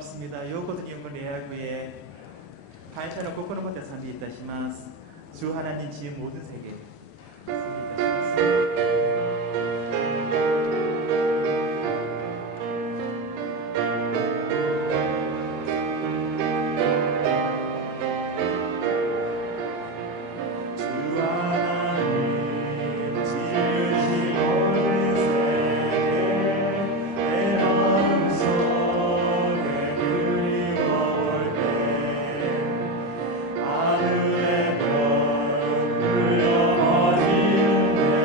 고맙습니다. 요코도 기운을 내야구에 반찬을 코코로 못해 산비 있다시마스. 주 하나님 지은 모든 세계 산비 있다시마스. 하늘의 별 불려 어디운데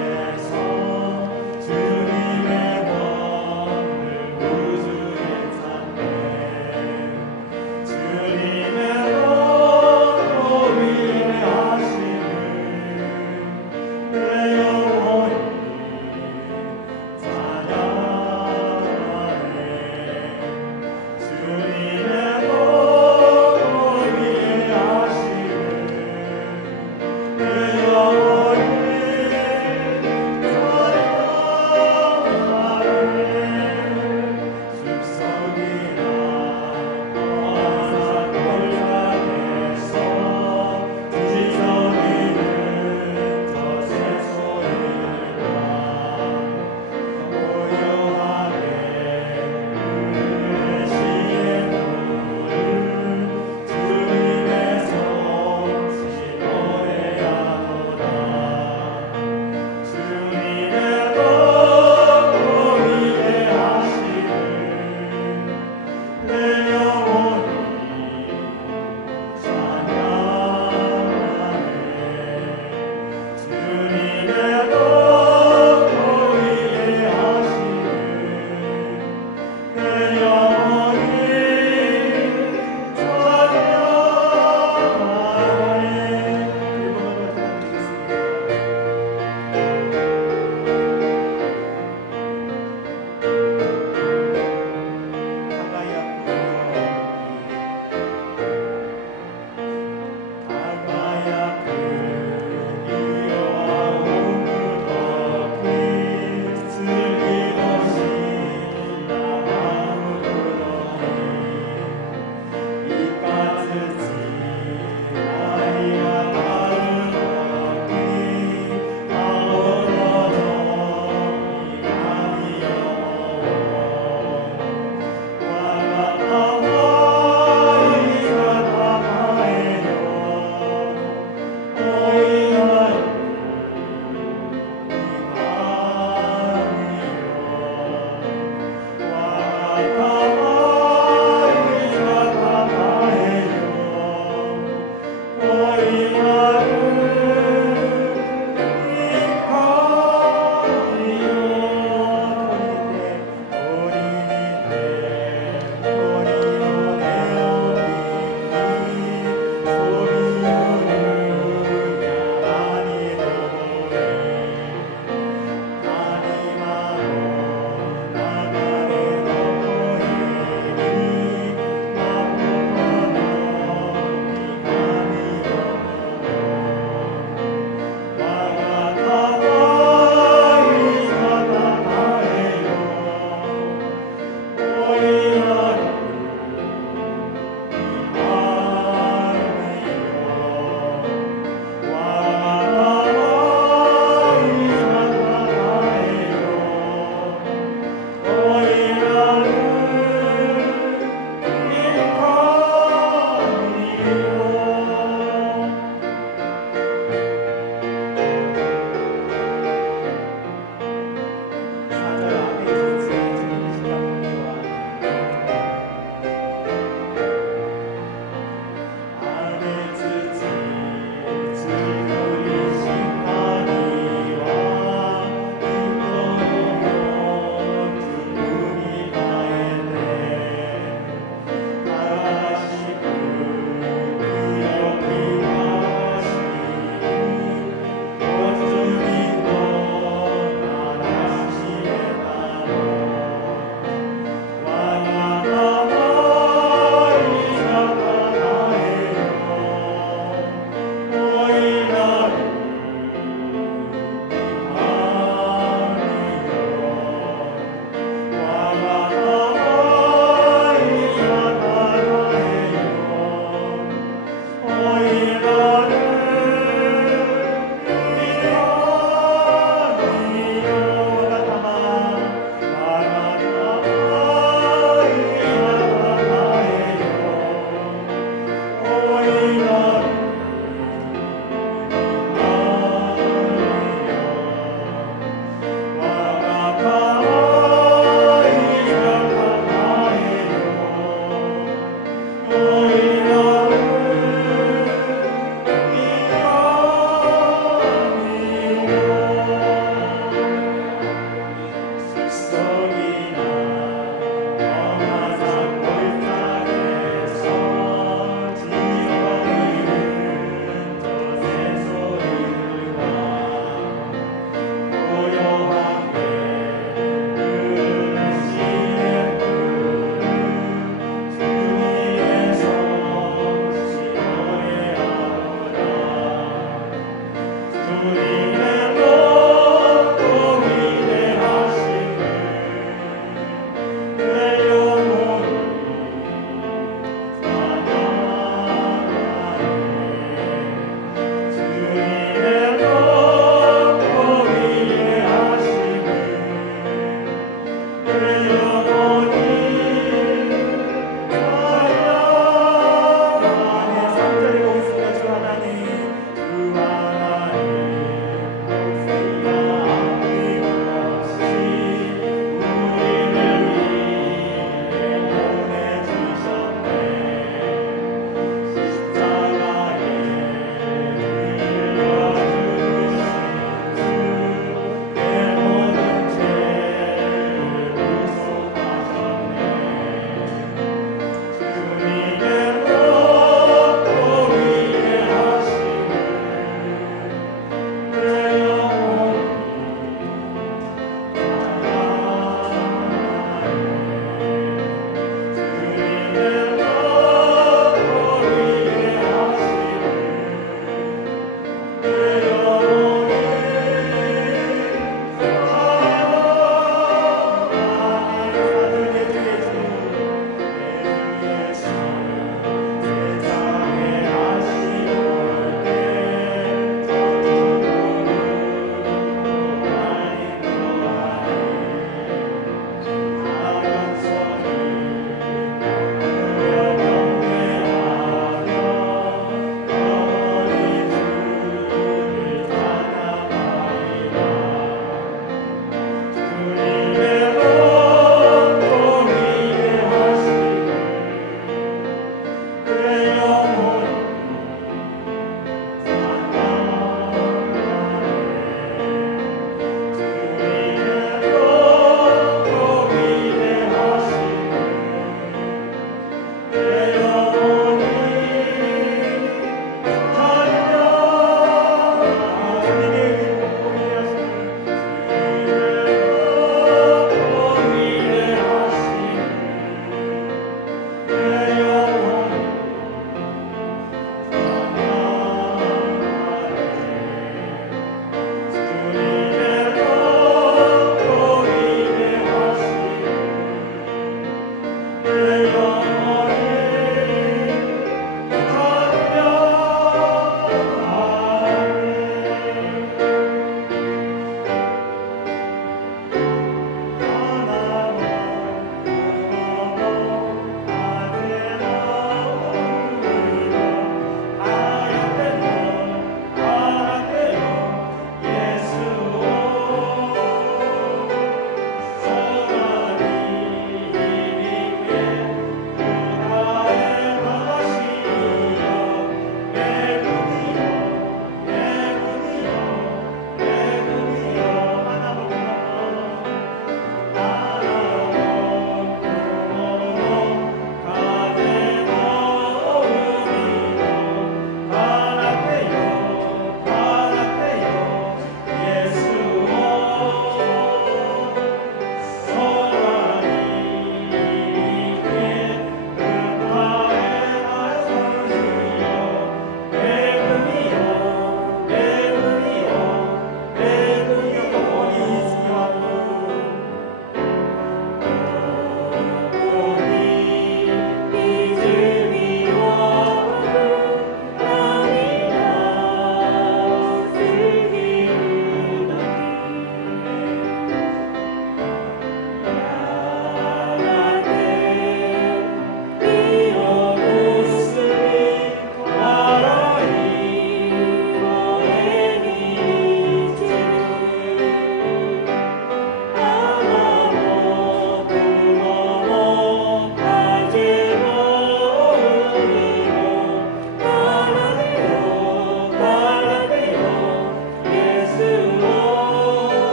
주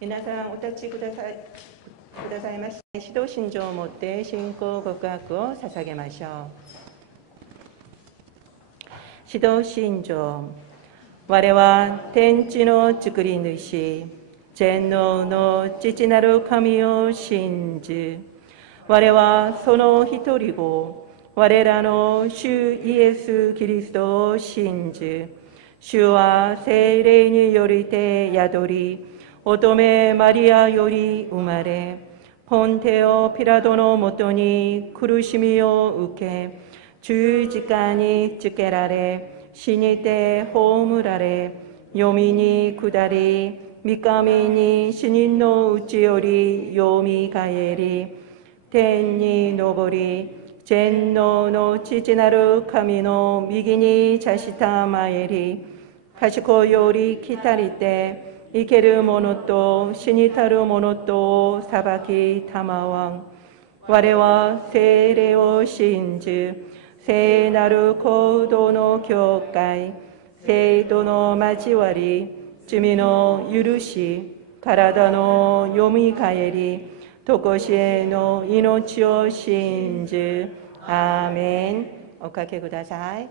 皆さんお立ちくださいまして、指導信条をもって信仰告白を捧げましょう。指導信条。我は天地の作り主、全能の父なる神を信じ、我はその一人子、我らの主イエス・キリストを信じ、主は聖霊によりて宿り、乙女マリアより生まれ、ポンテオ・ピラトのもとに苦しみを受け、十字架につけられ、死にて葬られ、読みに下り、三上に死人のうちよりよみがえり、天に昇り、全能の父なる神の右に座したまえり、賢より来たりて、生ける者と死にたる者とを裁きたまわん。我は聖霊を信じ、聖なる行動の教会、聖徒の交わり、罪の許し、体のよみがえり、とこしえの命を信じ。アーメン。おかけください。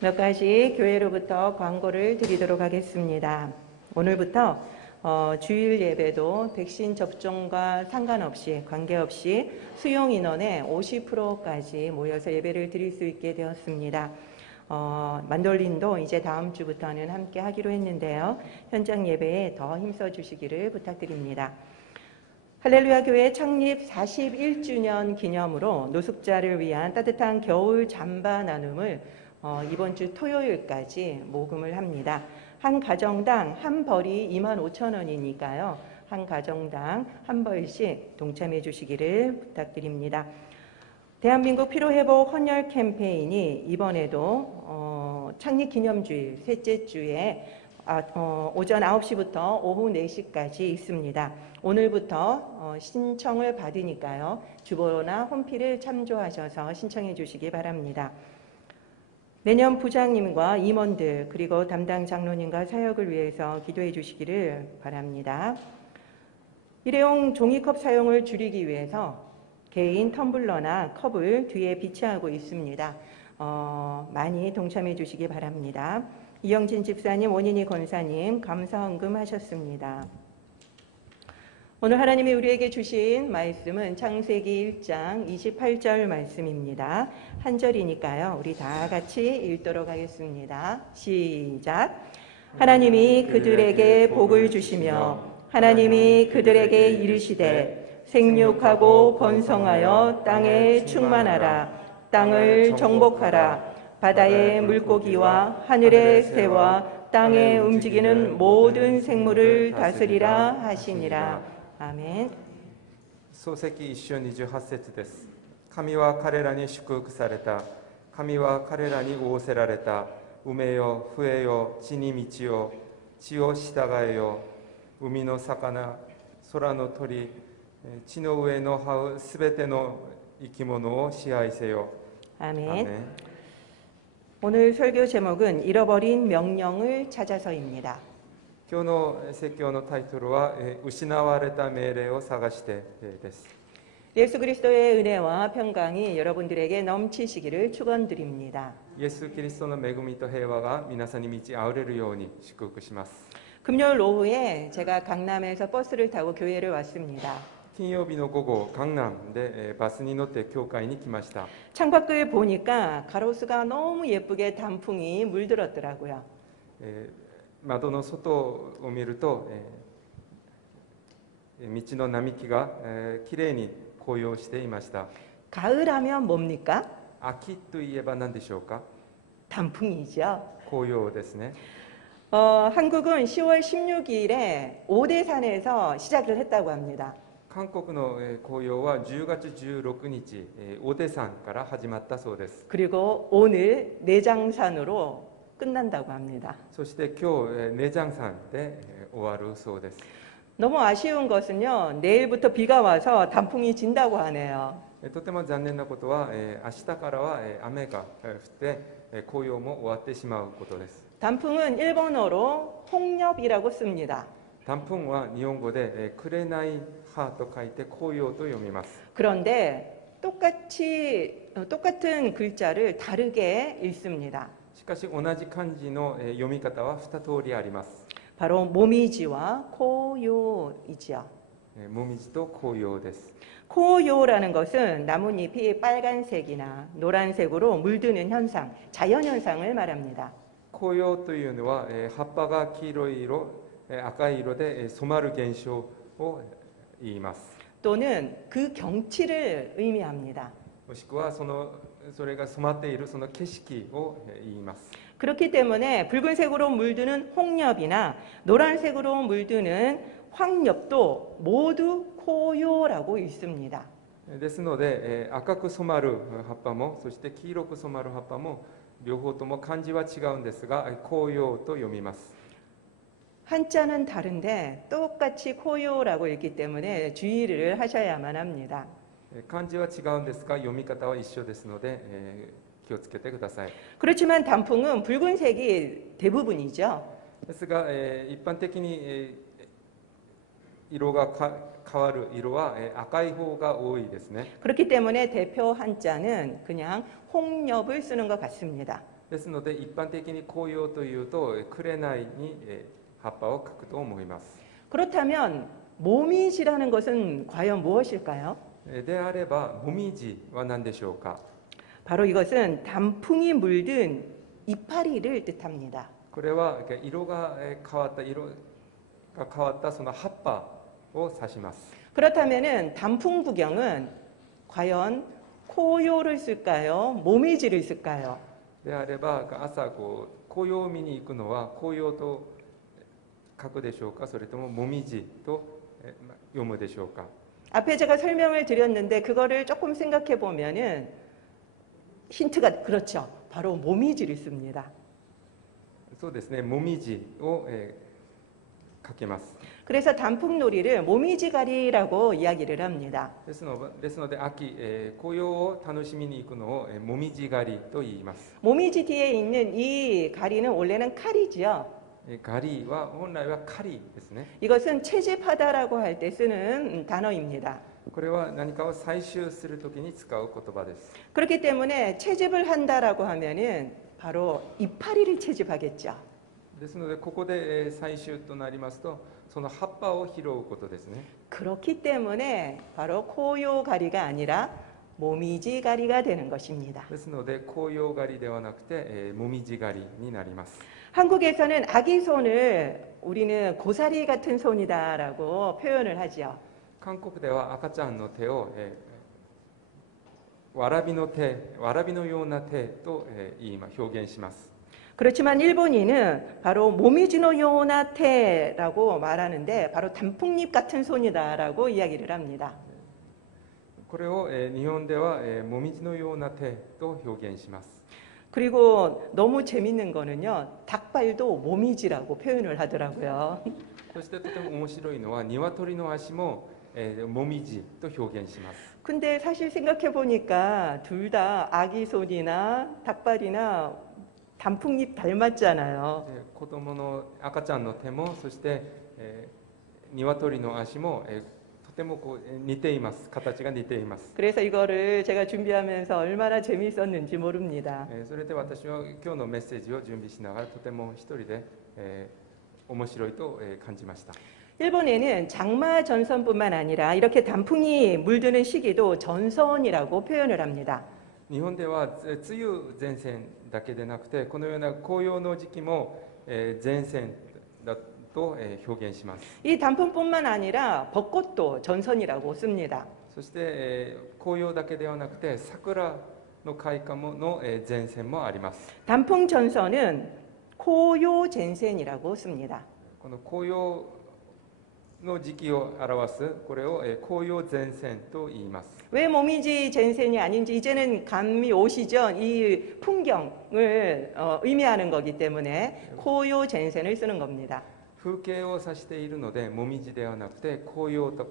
몇 가지 교회로부터 광고를 드리도록 하겠습니다. 오늘부터 주일 예배도 백신 접종과 상관없이 관계없이 수용 인원의 50%까지 모여서 예배를 드릴 수 있게 되었습니다. 만돌린도 이제 다음 주부터는 함께 하기로 했는데요. 현장 예배에 더 힘써 주시기를 부탁드립니다. 할렐루야 교회 창립 41주년 기념으로 노숙자를 위한 따뜻한 겨울 잠바 나눔을 이번 주 토요일까지 모금을 합니다. 한 가정당 한 벌이 25,000원이니까요. 한 가정당 한 벌씩 동참해 주시기를 부탁드립니다. 대한민국 피로회복 헌혈 캠페인이 이번에도 창립 기념주일 셋째 주에 오전 9시부터 오후 4시까지 있습니다. 오늘부터 신청을 받으니까요. 주보나 홈피를 참조하셔서 신청해 주시기 바랍니다. 내년 부장님과 임원들 그리고 담당 장로님과 사역을 위해서 기도해 주시기를 바랍니다. 일회용 종이컵 사용을 줄이기 위해서 개인 텀블러나 컵을 뒤에 비치하고 있습니다. 많이 동참해 주시기 바랍니다. 이영진 집사님, 원인희 권사님 감사 헌금하셨습니다. 오늘 하나님이 우리에게 주신 말씀은 창세기 1장 28절 말씀입니다. 한 절이니까요. 우리 다 같이 읽도록 하겠습니다. 시작. 하나님이 그들에게 복을 주시며 하나님이 그들에게 이르시되 생육하고 번성하여 땅에 충만하라. 땅을 정복하라. 바다의 물고기와 하늘의 새와 땅에 움직이는 모든 생물을 다스리라 하시니라. 아멘. 創世記1章28節です。神は彼らに祝福された。神は彼らに仰せられた。埋めよ、増えよ、地に満ちよ、地を従えよ。海の魚、空の鳥、地の上の這うすべての生き物を支配せよ。 아멘. 아멘. 오늘 설교 제목은 잃어버린 명령을 찾아서입니다. 今日の説教のタイトルは失われた命令を探してです。 예수 그리스도의 은혜와 평강이 여러분들에게 넘치시기를 축원드립니다. イエス・キリストの恵みと平和が皆さんに満ち溢れるように祝福します。 금요일 오후에 제가 강남에서 버스를 타고 교회를 왔습니다. 金曜日の午後、江南でバスに乗って教会に来ました。 창밖을 보니까 가로수가 너무 예쁘게 단풍이 물들었더라고요. 窓の外を見ると、道の並木がきれいに紅葉していました。 가을하면 뭡니까? 秋といえば何でしょうか？ 단풍이죠. 紅葉ですね。 한국은 10월 16일에 오대산에서 시작을 했다고 합니다. 韓国の紅葉は10月16日、オデ山から始まったそうです。 그리고 오늘 내장산으로 끝난다고 합니다. そして今日、ネジャン山で終わるそうです。 너무 아쉬운 것은요. 내일부터 비가 와서 단풍이 진다고 하네요. とても残念なことは、明日からは雨が降って紅葉も終わってしまうことです。 단풍은 일본어로 홍엽이라고 씁니다. 단풍は日本語で紅葉と書いて紅葉と読みます。 그런데 똑같은 글자를 다르게 읽습니다. しかし同じ漢字の読み方は2通りあります。 바로 모미지와 코요이지요. もみじと紅葉です。 코요라는 것은 나뭇잎이 빨간색이나 노란색으로 물드는 현상, 자연현상을 말합니다. 紅葉というのは葉っぱが黄色い色、赤い色で染まる現象を言います。 또는 그 경치를 의미합니다. もしくはそれが染まっているその景色を言います。 그렇기 때문에 붉은색으로 물드는 홍엽이나 노란색으로 물드는 황엽도 모두 코요라고 읽습니다. ですので赤く染まる葉っぱもそして黄色く染まる葉っぱも両方とも漢字は違うんですが紅葉と読みます。 한자는 다른데 똑같이 코요라고 읽기 때문에 주의를 하셔야만 합니다. 漢字は違うんですが読み方は一緒ですので気をつけてください。 그렇지만 단풍은 붉은색이 대부분이죠. ですが一般的に色が変わる色は赤い方が多いですね。 그렇기 때문에 대표 한자는 그냥 홍엽을 쓰는 것 같습니다. ですので一般的に紅葉というと紅に葉っぱを描くと思います。 그렇다면 모미지라는 것은 과연 무엇일까요? であればもみじは何でしょうか。 바로 이것은 단풍이 물든 이파리를 뜻합니다. これは色が変わったその葉っぱを指します。 그렇다면은 단풍 구경은 과연 코요를 쓸까요? 모미지를 쓸까요? であれば朝紅葉を見に行くのは紅葉と書くでしょうか、それとももみじと読むでしょうか。 앞에 제가 설명을 드렸는데 그거를 조금 생각해 보면은 힌트가 그렇죠. 바로 모미지를 씁니다. そうですね、もみじを書けます。 그래서 단풍놀이를 모미지狩이라고 이야기를 합니다. ですので秋、紅葉を楽しみに行くのをもみじ狩りと言います。 모미지 뒤에 있는 이 가리는 원래는 칼이지요. 狩りは本来は狩りですね。 이것은 채집하다라고 할 때 쓰는 단어입니다. これは何かを採集するときに使う言葉です。 그렇기 때문에 채집을 한다라고 하면은 바로 이파리를 채집하겠죠. ですのでここで採集となりますとその葉っぱを拾うことですね。 그렇기 때문에 바로 코요가리가 아니라 모미지가리가 되는 것입니다. ですので紅葉狩りではなくてもみじ狩りになります。 한국에서는 아기 손을 우리는 고사리 같은 손이다라고 표현을 하지요. 韓国では赤ちゃんの手をわらびのような手と表現します。 그렇지만 일본인은 바로 모미지노 요나테라고 말하는데 바로 단풍잎 같은 손이다라고 이야기를 합니다. これを日本ではもみじのような手と表現します。 그리고 너무 재밌는 거는요. 닭발도 모미지라고 표현을 하더라고요. そしてとても面白いのは鶏の足ももみじと表現します。 근데 사실 생각해 보니까 둘 다 아기 손이나 닭발이나 단풍잎 닮았잖아요. 子供の赤ちゃんの手もそして鶏の足もとても似ています。形が似ています。 그래서 이거를 제가 준비하면서 얼마나 재미있었는지 모릅니다. それで私は今日のメッセージを準備しながらとても一人で面白いと感じました。 일본에는 장마 전선뿐만 아니라 이렇게 단풍이 물드는 시기도 전선이라고 표현을 합니다. 日本では梅雨前線だけでなくてこのような紅葉の時期も前線だと表現します。 이 단풍뿐만 아니라 벚꽃도 전선이라고 씁니다. そして紅葉だけではなくて桜の開花の前線もあります。 단풍 전선은 코요젠센이라고 씁니다. この紅葉の時期を表すこれを紅葉前線と言います。 왜 모미지 젠센이 아닌지 이제는 감이 오시죠? 이 풍경을 의미하는 거기 때문에 코요젠센을 쓰는 겁니다. 風景を指しているのでもみじではなくて紅葉と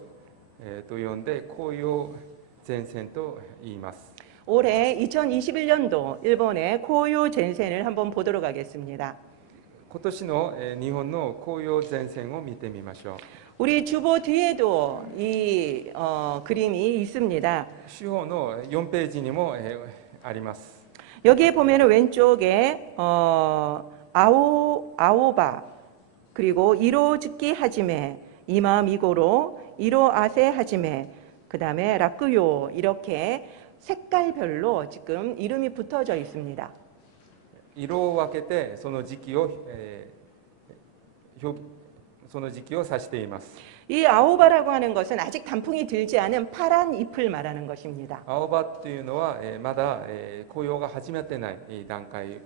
呼んで紅葉前線と言います。 올해 2021년도 일본의 코요젠센을 한번 보도록 하겠습니다. 今年の日本の紅葉前線を見てみましょう。 우리 주보 뒤에도 이 그림이 있습니다. 手法の4ページにもあります。 여기에 보면은 왼쪽에 아오바 그리고 이로즈키 하지메 이마음 이고로 이로 아세 하지메 그 다음에 라쿠요 이렇게 색깔별로 지금 이름이 붙어져 있습니다. 色を分けてその時期を指しています。 이 아오바라고 하는 것은 아직 단풍이 들지 않은 파란 잎을 말하는 것입니다. 青葉というのはまだ紅葉が始まってない段階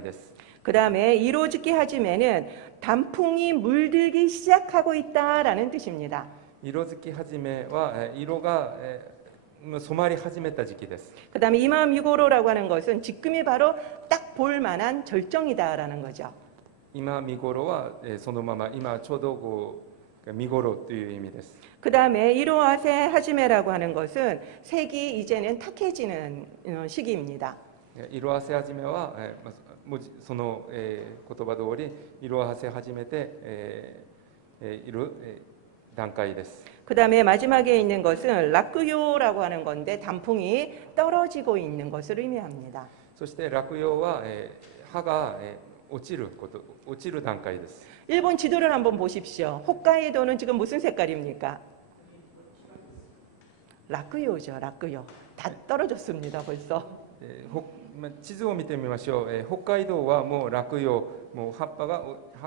です。 그 다음에 이로즈키 하지메는 단풍이 물들기 시작하고 있다라는 뜻입니다. 色づき始めは色が染まり始めた時期です。 그 다음에 이마음 이고로라고 하는 것은 지금이 바로 딱 볼 만한 절정이다라는 거죠. 今見頃はそのまま今ちょうど見頃という意味です。 그 다음에 이로아세 하지메라고 하는 것은 색이 이제는 탁해지는 시기입니다. 色あせ始めはその言葉通り色あせ始めている段階です。 그 다음에 마지막에 있는 것은 라쿠요라고 하는 건데 단풍이 떨어지고 있는 것을 의미합니다. そして落葉は葉が落ちる段階です。 일본 지도를 한번 보십시오. 홋카이도는 지금 무슨 색깔입니까? 라쿠요죠, 라쿠요. 다 떨어졌습니다, 벌써. 地図を見てみましょう。北海道はもう落葉、もう葉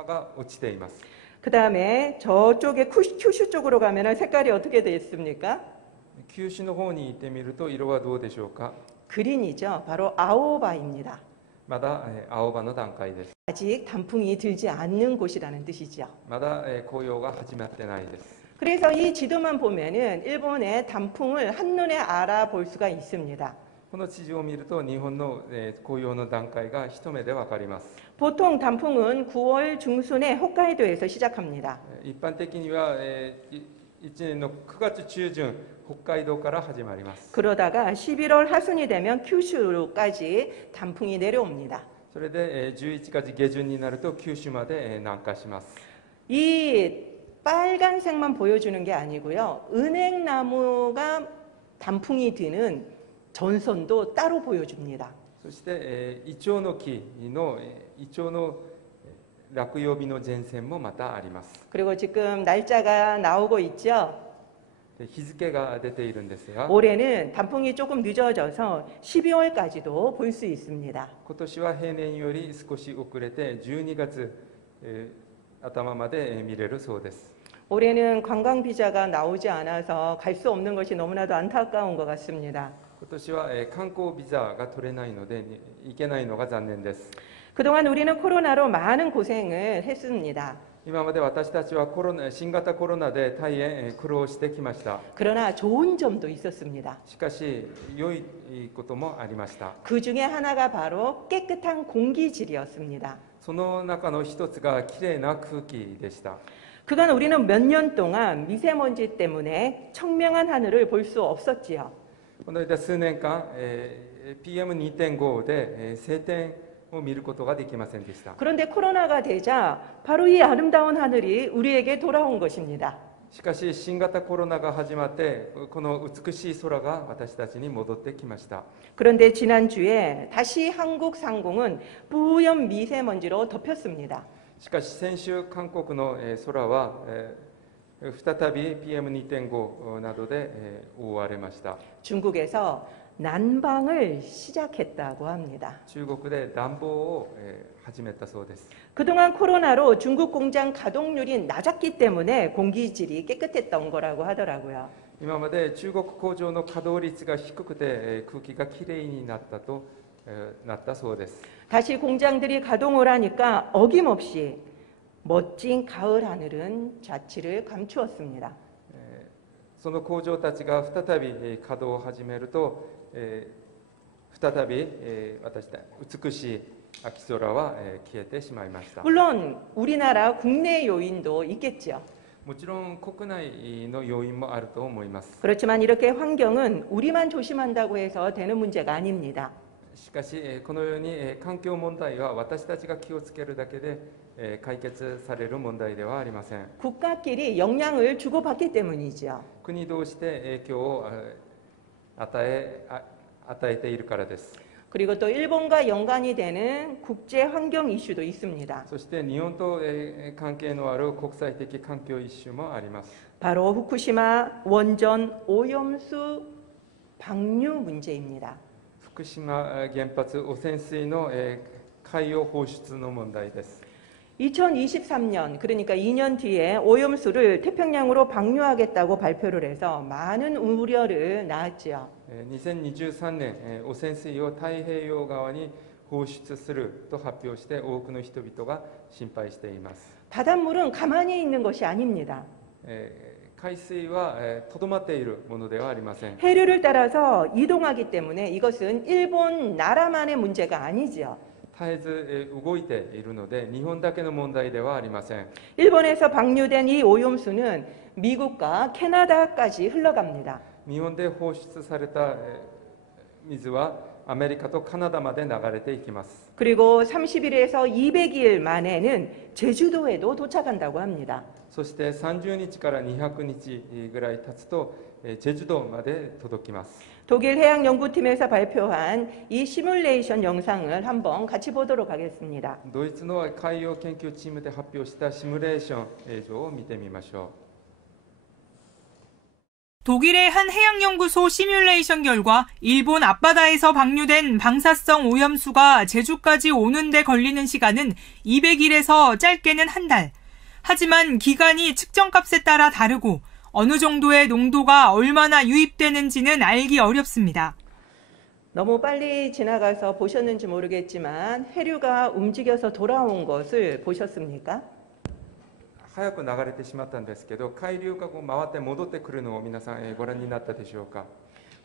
が落ちています。 그 다음에 저쪽에 큐슈 쪽으로 가면 색깔이 어떻게 됐습니까? 九州の方に行ってみると色はどうでしょうか。 그린이죠. 바로 아오바입니다. まだ青葉の段階です。 아직 단풍이 들지 않는 곳이라는 뜻이죠. まだ紅葉が始まってないです。 그래서 이 지도만 보면은 일본의 단풍을 한눈에 알아볼 수가 있습니다. この地図を見ると日本の紅葉の段階が一目でわかります。 보통 단풍은 9월 중순에 홋카이도에서 시작합니다. 一般的には1年の9月中旬北海道から始まります。 그러다가 11월 하순이 되면 큐슈까지 단풍이 내려옵니다. それで11月下旬になると九州まで南下します。 이 빨간색만 보여주는 게 아니고요. 은행나무가 단풍이 드는 전선도 따로 보여줍니다. そしてイチョウの木のイチョウの落葉日の前線もまたあります。 그리고 지금 날짜가 나오고 있죠. 日付が出ているんですが、 올해는 단풍이 조금 늦어져서 12월까지도 볼 수 있습니다. 今年は平年より少し遅れて12月頭まで見れるそうです。 올해는 관광 비자가 나오지 않아서 갈 수 없는 것이 너무나도 안타까운 것 같습니다. 今年は観光ビザが取れないので行けないのが残念です。 그동안 우리는 코로나로 많은 고생을 했습니다. 今まで私たちは新型コロナで大変苦労してきました。 그러나 좋은 점도 있었습니다. しかし良いこともありました。 그 중에 하나가 바로 깨끗한 공기질이었습니다. その中の一つがきれいな空気でした。 그간 우리는 몇 년 동안 미세먼지 때문에 청명한 하늘을 볼 수 없었지요. この間数年間、PM2.5 で晴天を見ることができませんでした。 그런데 코로나가 되자 바로 이 아름다운 하늘이 우리에게 돌아온 것입니다. しかし新型コロナが始まってこの美しい空が私たちに戻ってきました。 그런데 지난주에 다시 한국 상공은 뿌연 미세먼지로 덮였습니다. しかし先週韓国の空は再び PM2.5 などで覆われました。 중국에서 난방을 시작했다고 합니다. 中国で暖房を始めたそうです。 그동안 코로나로 중국 공장 가동률이 낮았기 때문에 공기질이 깨끗했던 거라고 하더라고요. 今まで中国工場の稼働率が低くて空気がきれいになったそうです。 다시 공장들이 가동을 하니까 어김없이 멋진 가을 하늘은 자취를 감추었습니다. その工場たちが再び稼働を始めると再び私たち美しい秋空は消えてしまいました。 물론 우리나라 국내 요인도 있겠죠. もちろん国内の要因もあると思います。 그렇지만 이렇게 환경은 우리만 조심한다고 해서 되는 문제가 아닙니다. しかしこのように環境問題は私たちが気をつけるだけで解決される問題ではありません。 국가끼리 영향을 주고받기 때문이죠. 国同士で影響を与えているからです。 그리고 또 일본과 연관이 되는 국제 환경 이슈도 있습니다. そして日本と関係のある国際的環境イシュもあります。 바로 후쿠시마 원전 오염수 방류 문제입니다. 福島原発汚染水の海洋放出の問題です。 2023년 그러니까 2년 뒤에 오염수를 태평양으로 방류하겠다고 발표를 해서 많은 우려를 낳았지요. 2023年汚染水を太平洋側に放出すると発表して多くの人々が心配しています。 바닷물은 가만히 있는 것이 아닙니다. 海水はとどまっているものではありません。 해류를 따라서 이동하기 때문에 이것은 일본 나라만의 문제가 아니지요. 絶えず動いているので日本だけの問題ではありません。 일본에서 방류된 이 오염수는 미국과 캐나다까지 흘러갑니다. 日本で放出された水はアメリカとカナダまで流れていきます。 그리고 30일에서 200일 만에는 제주도에도 도착한다고 합니다. そして30日から200日ぐらい経つと제주도まで届きます。 독일 해양연구팀에서 발표한 이 시뮬레이션 영상을 한번 같이 보도록 하겠습니다. ドイツの海洋研究チームで発表したシミュレーション映像を見てみましょう。 독일의 한 해양연구소 시뮬레이션 결과 일본 앞바다에서 방류된 방사성 오염수가 제주까지 오는 데 걸리는 시간은 200일에서 짧게는 한 달. 하지만 기간이 측정값에 따라 다르고 어느 정도의 농도가 얼마나 유입되는지는 알기 어렵습니다. 너무 빨리 지나가서 보셨는지 모르겠지만 해류가 움직여서 돌아온 것을 보셨습니까? 早く流れてしまったんですけど、海流がこう回って戻ってくるのを皆さんご覧になったでしょうか。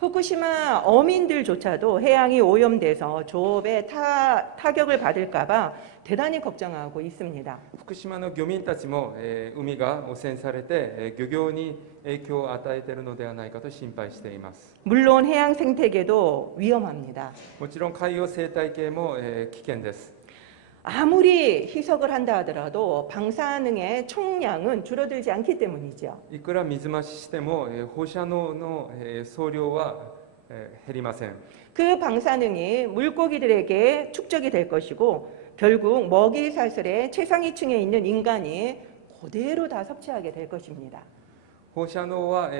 후쿠시마 어민들조차도 해양이 오염돼서 조업에 타격을 받을까봐 대단히 걱정하고 있습니다. 福島の漁民たちも海が汚染されて漁業に影響を与えているのではないかと心配しています。 물론 해양 생태계도 위험합니다. もちろん海洋生態系も危険です。 아무리 희석을 한다 하더라도 방사능의 총량은 줄어들지 않기 때문이죠. いくら水増ししても放射能の総量は減りません。 그 방사능이 물고기들에게 축적이 될 것이고 결국 먹이 사슬의 최상위층에 있는 인간이 그대로 다 섭취하게 될 것입니다. 放射能は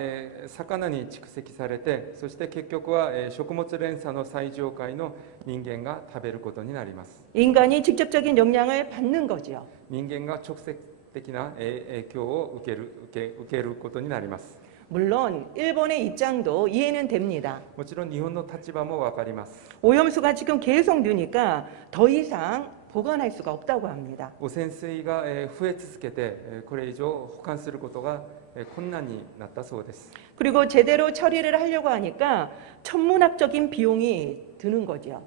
魚に蓄積されて、そして結局は食物連鎖の最上階の人間が食べることになります。 인간이 직접적인 영향을 받는 거죠. 人間が直接的な影響を受けることになります。 물론 일본의 입장도 이해는 됩니다. もちろん日本の立場も分かります。 오염수가 지금 계속 느니까 더 이상 보관할 수가 없다고 합니다. 汚染水が増え続けて、これ以上保管することが困難になったそうです。 그리고 제대로 처리를 하려고 하니까 천문학적인 비용이 드는 거죠.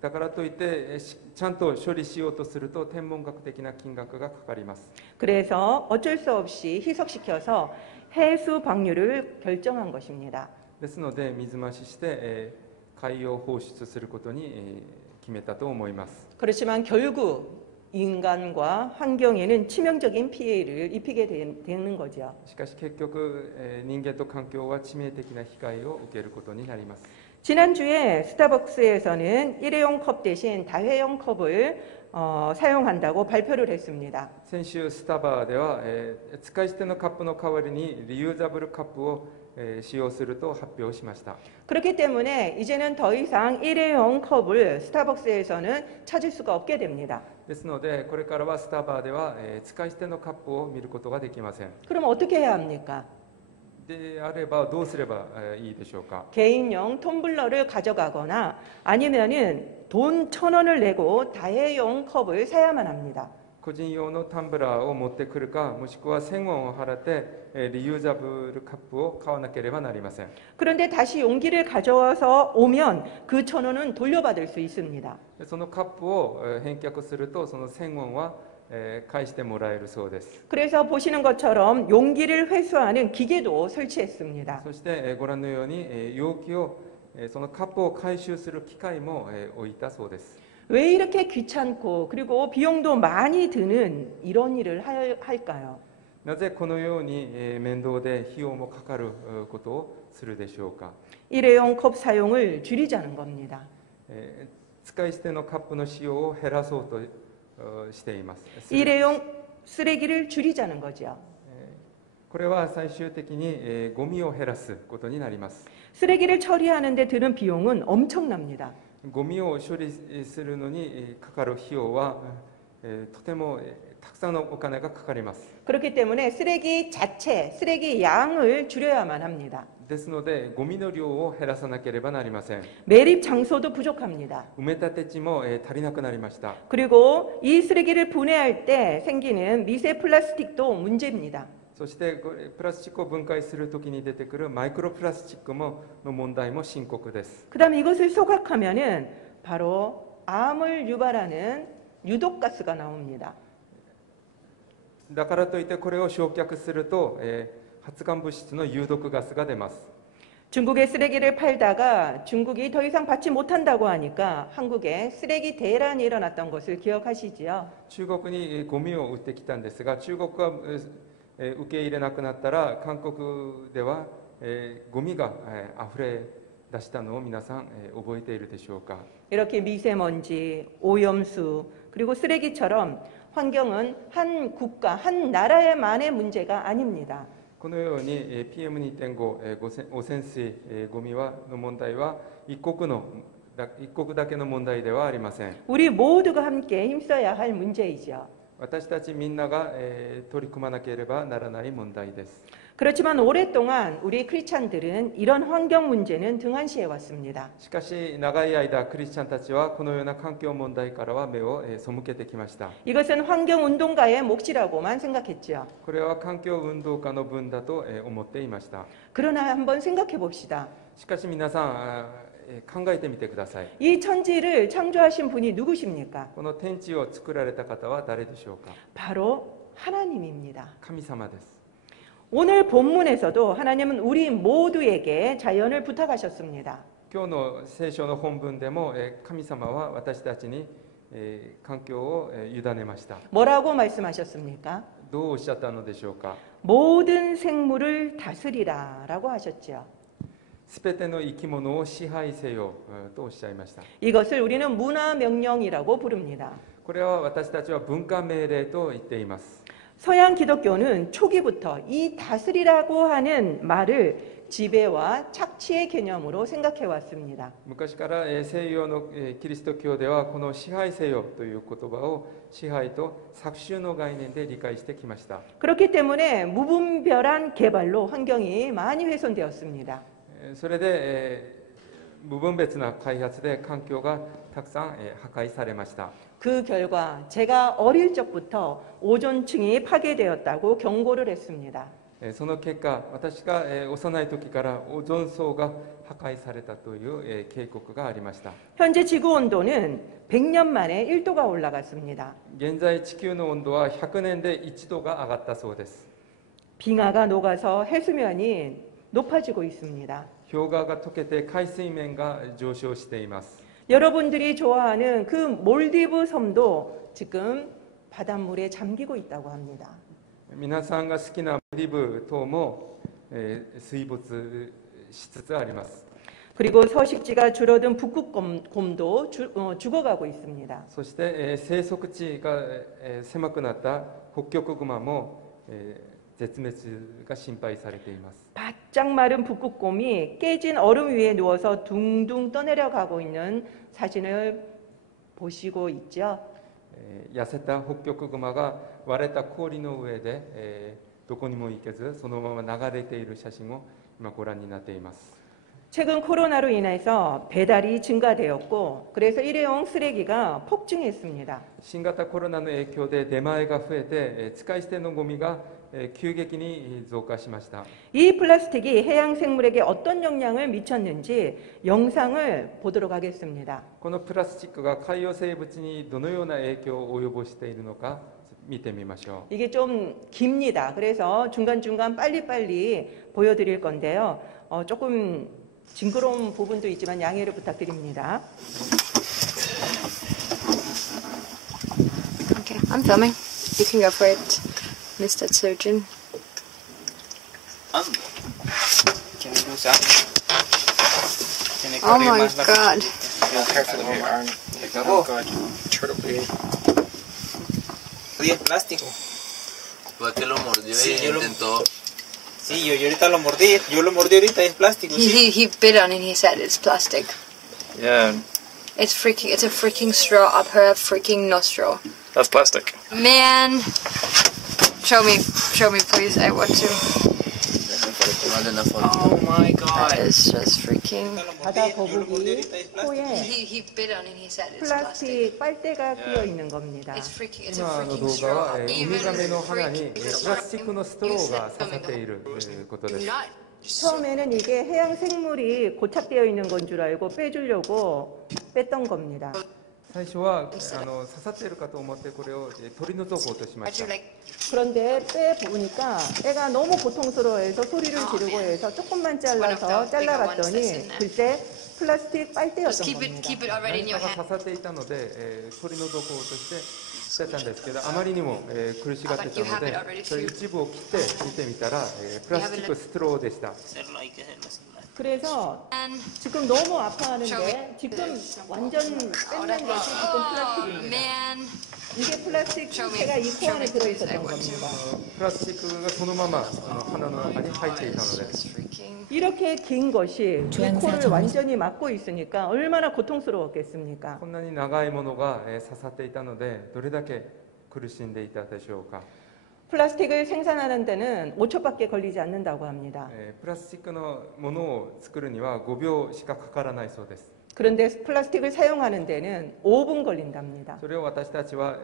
だからといってちゃんと処理しようとすると天文学的な金額がかかります。 그래서 어쩔 수 없이 희석시켜서 해수 방류를 결정한 것입니다. ですので水増しして海洋放出することに決めたと思います。 그렇지만 결국 인간과 환경에는 치명적인 피해를 입히게 되는 거죠. しかし結局人間と環境は致命的な被害を受けることになります。 지난주에 스타벅스에서는 일회용 컵 대신 다회용 컵을 사용한다고 발표를 했습니다. 先週スタバでは使い捨てのカップの代わりにリユーザブルカップを使用すると発表しました。 그렇기 때문에 이제는 더 이상 일회용 컵을 스타벅스에서는 찾을 수가 없게 됩니다. ですのでこれからはスタバでは使い捨てのカップを見ることができません。 그럼 어떻게 해야 합니까? であればどうすればいいでしょうか。 개인용 텀블러를 가져가거나 아니면은 돈 1,000원을 내고 다회용 컵을 사야만 합니다. 個人用のタンブラーを持ってくるか、もしくは1000ウォンを払ってリユーザブルカップを買わなければなりません。 그런데 다시 용기를 가져와서 오면 그 1,000원은 돌려받을 수 있습니다. そのカップを返却するとその1000ウォンは返してもらえるそうです。 그래서 보시는 것처럼 용기를 회수하는 기계도 설치했습니다. そしてご覧のように容器をそのカップを回収する機械も置いたそうです。 왜 이렇게 귀찮고 그리고 비용도 많이 드는 이런 일을 할까요? なぜこのように面倒で費用もかかることをするでしょうか。 일회용 컵 사용을 줄이자는 겁니다. 使い捨てのカップの使用を減らそうとしています。 일회용 쓰레기를 줄이자는 거죠. これは最終的にゴミを減らすことになります。 쓰레기를 처리하는 데 드는 비용은 엄청납니다. ゴミを処理するのにかかる費用はとてもたくさんのお金がかかります。 그렇기 때문에 쓰레기 자체, 쓰레기 양을 줄여야만 합니다. ですのでゴミの量を減らさなければなりません。 매립 장소도 부족합니다. 埋め立て地も足りなくなりました。 그리고 이 쓰레기를 분해할 때 생기는 미세 플라스틱도 문제입니다. そしてプラスチックを分解するときに出てくるマイクロプラスチックの問題も深刻です。 그다음에 이것을 소각하면은 바로 암을 유발하는 유독가스가 나옵니다. だからといってこれを焼却すると発がん物質の有毒ガスが出ます。 중국에 쓰레기를 팔다가 중국이 더 이상 받지 못한다고 하니까 한국에 쓰레기 대란이 일어났던 것을 기억하시지요? 中国にゴミを売ってきたんですが、中国が受け入れなくなったら韓国ではゴミが溢れ出したのを皆さん覚えているでしょうか。 이렇게 미세먼지, 오염수, 그리고 쓰레기처럼 환경은 한 국가, 한 나라에만의 문제가 아닙니다. このように PM2.5 汚染水ゴミの問題は一国だけの問題ではありません。 우리 모두가 함께 힘써야 할 문제이죠. 私たちみんなが取り組まなければならない問題です。 그렇지만 오랫동안 우리 크리스찬들은 이런 환경 문제는 등한시해 왔습니다. しかし長い間クリスチャンたちはこのような環境問題からは目を背けてきました。 이것은 환경 운동가의 몫이라고만 생각했죠. これは環境運動家の分だと思っていました。 그러나 한번 생각해 봅시다. しかし皆さん考えてみてください。 이 천지를 창조하신 분이 누구십니까? この天地を作られた方は誰でしょうか。 바로 하나님입니다. 神様です。 오늘 본문에서도 하나님은 우리 모두에게 자연을 부탁하셨습니다. 今日の聖書の本文でも神様は私たちに環境を委ねました。 뭐라고 말씀하셨습니까? どうおっしゃったのでしょうか。 모든 생물을 다스리라라고 하셨죠. すべての生き物を支配せよとおっしゃいました。 이것을 우리는 문화 명령이라고 부릅니다. これは私たちは文化命令と言っています。 서양 기독교는 초기부터 이 다스리라고 하는 말을 지배와 착취의 개념으로 생각해 왔습니다. 昔から西洋のキリスト教ではこの支配せよという言葉を支配と搾取の概念で理解してきました。 그렇기 때문에 무분별한 개발로 환경이 많이 훼손되었습니다. それで無分別な開発で環境がたくさん破壊されました。 그 결과 제가 어릴 적부터 오존층이 파괴되었다고 경고를 했습니다. その結果、私が幼い時からオゾン層が破壊されたという警告がありました。 현재 지구 온도는 100년 만에 1도가 올라갔습니다. 現在地球の温度は100年で1度が上がったそうです。 빙하가 녹아서 해수면이 높아지고 있습니다. 氷河が溶けて海水面が上昇しています。 여러분들이 좋아하는 그 몰디브 섬도 지금 바닷물에 잠기고 있다고 합니다. 皆さんが好きなリブ等も水没しつつあります。 그리고 서식지가 줄어든 북극곰도 죽어가고 있습니다. そして生息地が狭くなった北極熊も絶滅が心配されています。 바짝 마른 북극곰이 깨진 얼음 위에 누워서 둥둥 떠내려가고 있는 사진을 보시고 있죠. 痩せた北極熊が割れた氷の上でどこにも行けずそのまま流れている写真を今ご覧になっています。 최근 코로나로 인해서 배달이 증가되었고 그래서 일회용 쓰레기가 폭증했습니다. 新型コロナの影響で出前が増えて使い捨てのゴミが急激に増加しました。 이 플라스틱이 해양 생물에게 어떤 영향을 미쳤는지 영상을 보도록 하겠습니다. このプラスチックが海洋生物にどのような影響を及ぼしているのか見てみましょう。 이게 좀 깁니다. 그래서 중간중간 빨리빨리 보여드릴 건데요. 조금 징그러운 부분도 있지만 양해를 부탁드립니다. Okay, I'm filming. You can go for it, Mr. Surgeon. Can you do something? Can you Oh carry my más la god. Yeah, careful with your arm. Oh god. Turtle. Oye, plástico. Fue que lo mordió Sí, y yo lo- intentó. Sí, yo ahorita lo mordí. Yo lo mordí ahorita y es plástico. Sí. He bit on it and he said it's plastic. Yeah, It's a freaking straw up her freaking nostril. that's plastic. Man, show me please. I want to. Vale la foto. Oh my god. That is just freaking. 바다 거북이 코에 He bit on it and he said it's plastic. 플라스틱 빨대가 끼어 있는 겁니다. It's freaking. It's a 今の freaking 動画は straw. ウミ Even ガメ the の鼻に freaking プラスチックのストローが刺さっていることです。 Not. 처음에는 이게 해양 생물이 고착되어 있는 건 줄 알고 빼주려고 뺐던 겁니다. 最初は刺さっているかと思ってこれを取り除こうとしました。 Actually, like 그런데 빼보니까 애가 너무 고통스러워해서 소리를 지르고 해서 조금만 잘라서 잘라봤더니 글쎄 플라스틱 빨대였던 keep 겁니다. it already in 何 your かが hand. 刺さっていたので、取り除こうとしてやったんですけど、あまりにも、苦しがってたので、それ一部を切って見てみたら、プラスチックストローでした。 Hacerlo, hay que hacerlo. 그래서 And 지금 너무 아파하는데 지금 완전 뺏는 것이 지금 플라스틱입니다. man, 이게 플라스틱 실체가 이 코 안에 들어있었던 겁니다. プラスチックがそのまま鼻の中に入っていたので、 it's freaking. 이렇게 긴 것이 이 코를 완전히 막고 있으니까 얼마나 고통스러웠겠습니까? こんなに長いものが刺さっていたので、どれだけ苦しんでいたでしょうか。 플라스틱을 생산하는 데는 5초밖에 걸리지 않는다고 합니다. プラスチックのものを作るには5秒しかかからないそうです。 그런데 플라스틱을 사용하는 데는 5분 걸린답니다. それを私たちが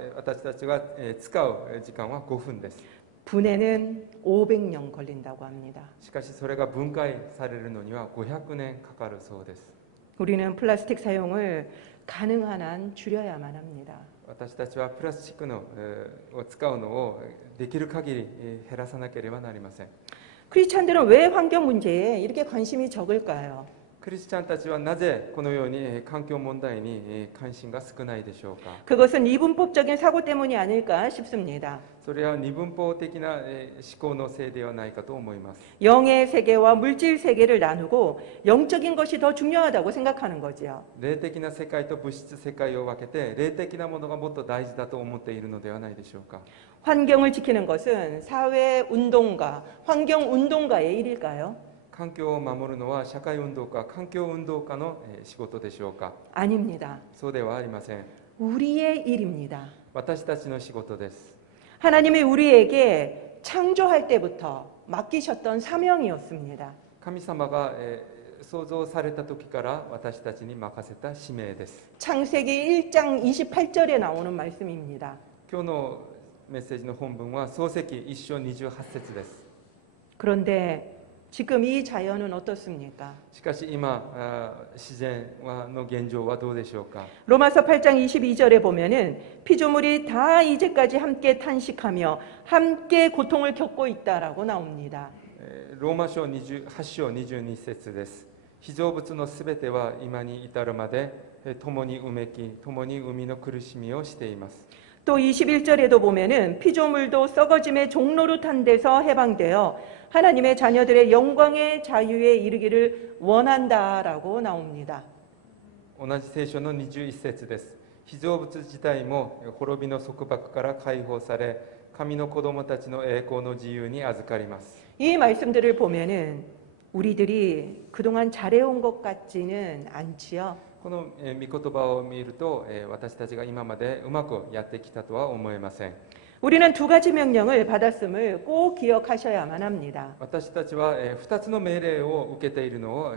使う時間は5分です。 분해는 500년 걸린다고 합니다. しかしそれが分解されるのには500年かかるそうです。 우리는 플라스틱 사용을 가능한 한 줄여야만 합니다. 私たちはプラスチックのを使うのをできる限り減らさなければなりません。 크리스찬들은 왜 환경 문제에 이렇게 관심이 적을까요? クリスチャンたちはなぜこのように環境問題に関心が少ないでしょうか。 그것은 이분법적인 사고 때문이 아닐까 싶습니다. それは二分法的な思考のせいではないかと思います。 영의 세계와 물질 세계를 나누고 영적인 것이 더 중요하다고 생각하는 거지요. 霊的な世界と物質世界を分けて霊的なものがもっと大事だと思っているのではないでしょうか。 환경을 지키는 것은 사회 운동가, 환경 운동가의 일일까요? 環境を守るのは社会運動家、環境運動家の仕事でしょうか。 아닙니다. そうではありません。 우리의 일입니다. 私たちの仕事です。 하나님이 우리에게 창조할 때부터 맡기셨던 사명이었습니다. 神様が創造された時から私たちに任せた使命です。 창세기 1장 28절에 나오는 말씀입니다. 今日のメッセージの本文は創世記1章28節です。 그런데 지금 이 자연은 어떻습니까? しかし今自然の現状はどうでしょうか。 로마서 8장 22절에 보면은 피조물이 다 이제까지 함께 탄식하며 함께 고통을 겪고 있다라고 나옵니다. ローマ書8章22節です。被造物のすべては今に至るまで共にうめき、共に生みの苦しみをしています。 또 21절에도 보면은 피조물도 썩어짐의 종로로 탄 데서 해방되어 하나님의 자녀들의 영광의 자유에 이르기를 원한다라고 나옵니다. 同じ聖書の21節です。被造物自体も滅びの束縛から解放され、神の子供たちの栄光の自由に預かります。 이 말씀들을 보면은 우리들이 그동안 잘해온 것 같지는 않지요. この御言葉を見ると、私たちが今までうまくやってきたとは思えません。 우리는 두 가지 명령을 받았음을 꼭 기억하셔야만 합니다. 私たちは2つの命令を受けているのを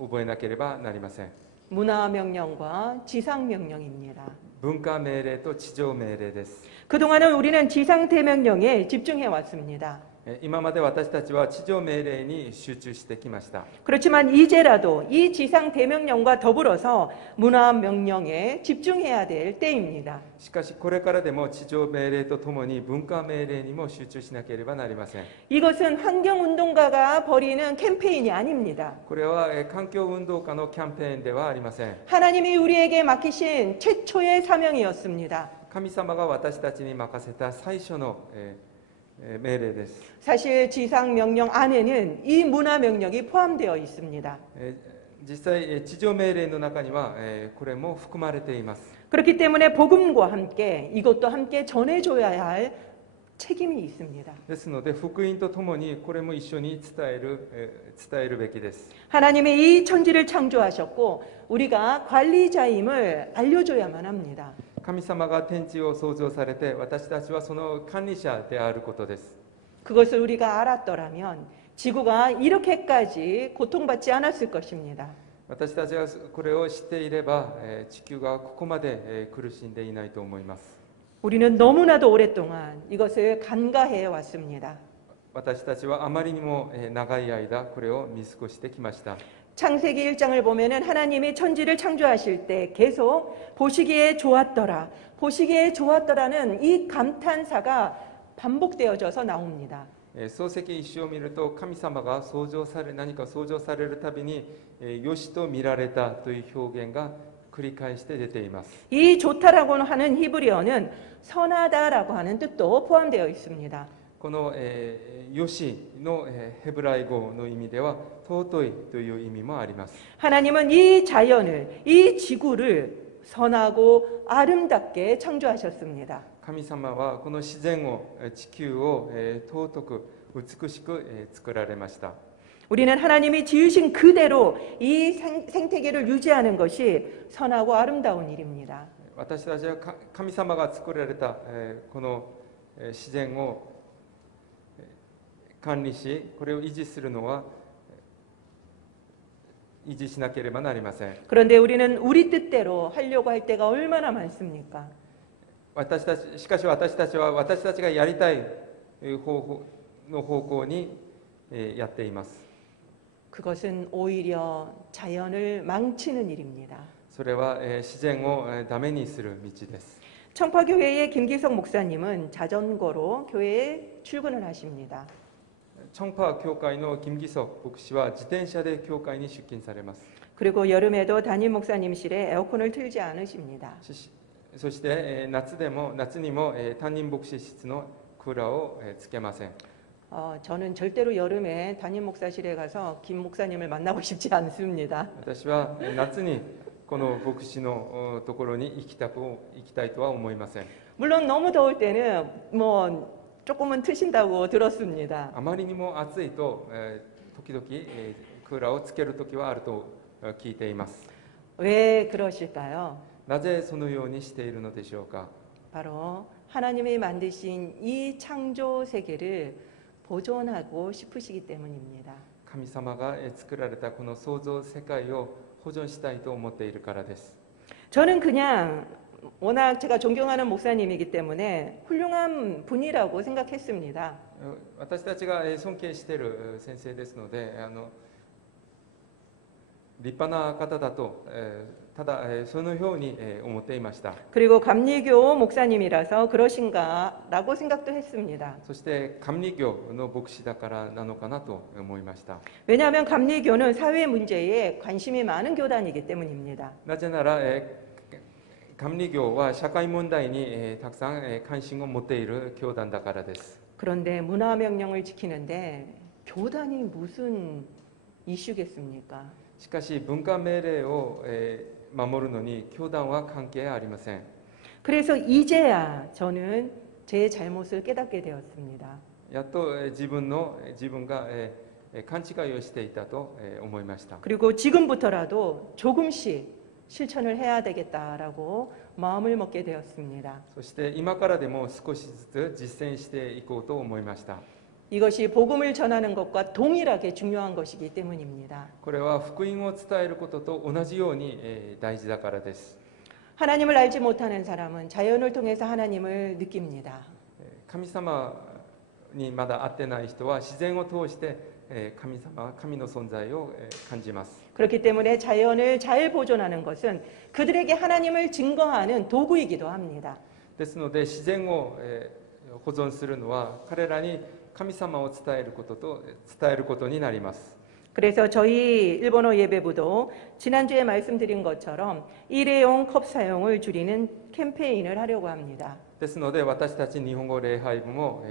覚えなければなりません。 문화 명령과 지상 명령입니다. 文化命令と地上命令です。 그동안은 우리는 지상 대명령에 집중해 왔습니다. 今まで私たちは地上命令に集中してきました。 그렇지만 이제라도 이 지상 대명령과 더불어서 문화 명령에 집중해야 될 때입니다. しかしこれからでも地上命令とともに文化命令にも集中しなければなりません。 이것은 환경운동가가 벌이는 캠페인이 아닙니다. これは環境運動家のキャンペーンではありません。 하나님이 우리에게 맡기신 최초의 사명이었습니다. 神様が私たちに任せた最初の命令です。 사실 지상 명령 안에는 이 문화 명령이 포함되어 있습니다. 実際地上命令の中にはこれも含まれています。 그렇기 때문에 복음과 함께 이것도 함께 전해줘야 할 책임이 있습니다. ですので福音とともにこれも一緒に伝えるべきです。 하나님이 이 천지를 창조하셨고 우리가 관리자임을 알려줘야만 합니다. 神様が天地を創造されて私たちはその管理者であることです。 그것을 우리가 알았더라면 지구가 이렇게까지 고통받지 않았을 것입니다. 私たちがこれを知っていれば地球がここまで苦しんでいないと思います。 우리는 너무나도 오랫동안 이것을 간과해 왔습니다. 私たちはあまりにも長い間これを見過ごしてきました。 창세기 1장을 보면은 하나님이 천지를 창조하실 때 계속 보시기에 좋았더라, 보시기에 좋았더라는 이 감탄사가 반복되어져서 나옵니다. 創世記一章を見ると神様が何か創造されるたびによしと見られたという表現が繰り返して出ています。 이 좋다라고 하는 히브리어는 선하다라고 하는 뜻도 포함되어 있습니다. このよしのヘブライ語の意味では尊いという意味もあります。 하나님은 이 자연을, 이 지구를 선하고 아름답게 창조하셨습니다. 神様はこの自然を地球を尊く美しく作られました。 우리는 하나님이 지으신 그대로 이 생태계를 유지하는 것이 선하고 아름다운 일입니다. 私たちは神様が作られたこの自然を管理し、これを維持するのは維持しなければなりません。 그런데 우리는 우리 뜻대로 하려고 할 때가 얼마나 많습니까? しかし私たちは私たちがやりたい方向にやっています。 그것은 오히려 자연을 망치는 일입니다. それは自然をダメにする道です。 청파교회의 김기석 목사님은 자전거로 교회에 출근을 하십니다. チョンパ教会の金義則牧師は自転車で教会に出勤されます。 그리고 여름에도 담임 목사님실에 에어컨을 틀지 않으십니다. そして夏にも担任牧師室のクーラーをつけません。 저는 절대로 여름에 담임 목사실에 가서 김 목사님을 만나고 싶지 않습니다. 私は夏にこの牧師のところに行きたいとは思いません。 물론 너무 더울 때는 뭐 조금은 트신다고 들었습니다. あまりにも暑いと時々クーラーをつけるときはあると聞いています。 왜 그러실까요? なぜそのようにしているのでしょうか。 바로 하나님이 만드신 이 창조 세계를 보존하고 싶으시기 때문입니다. 神様が作られたこの創造世界を保存したいと思っているからです。 저는 그냥 워낙 제가 존경하는 목사님이기 때문에 훌륭한 분이라고 생각했습니다. 私たちが尊敬している先生ですので、立派な方だとただそのように思っていました。 그리고 감리교 목사님이라서 그러신가라고 생각도 했습니다. そして감리교の牧師だからなのかなと思いました。 왜냐하면 감리교는 사회 문제에 관심이 많은 교단이기 때문입니다. なぜなら감리교は社会問題にたくさん関心を持っている教団だからです。 그런데 문화 명령을 지키는데 교단이 무슨 이슈겠습니까? しかし文化命令を守るのに教団は関係ありません。 그래서 이제야 저는 제 잘못을 깨닫게 되었습니다. やっと自分が勘違いをしていたと思いました。 그리고 지금부터라도 조금씩 실천을 해야 되겠다라고 마음을 먹게 되었습니다. そして今からでも少しずつ実践していこうと思いました。 이것이 복음을 전하는 것과 동일하게 중요한 것이기 때문입니다. これは福音を伝えることと同じように大事だからです。 하나님을 알지 못하는 사람은 자연을 통해서 하나님을 느낍니다. 神様にまだ会ってない人は自然を通して神の存在を感じます。 그렇기 때문에 자연을 잘 보존하는 것은 그들에게 하나님을 증거하는 도구이기도 합니다. ですので自然を保存するのは彼らに神様を伝えることになります。 그래서 저희 일본어 예배부도 지난주에 말씀드린 것처럼 일회용 컵 사용을 줄이는 캠페인을 하려고 합니다. ですので私たち日本語礼拝部も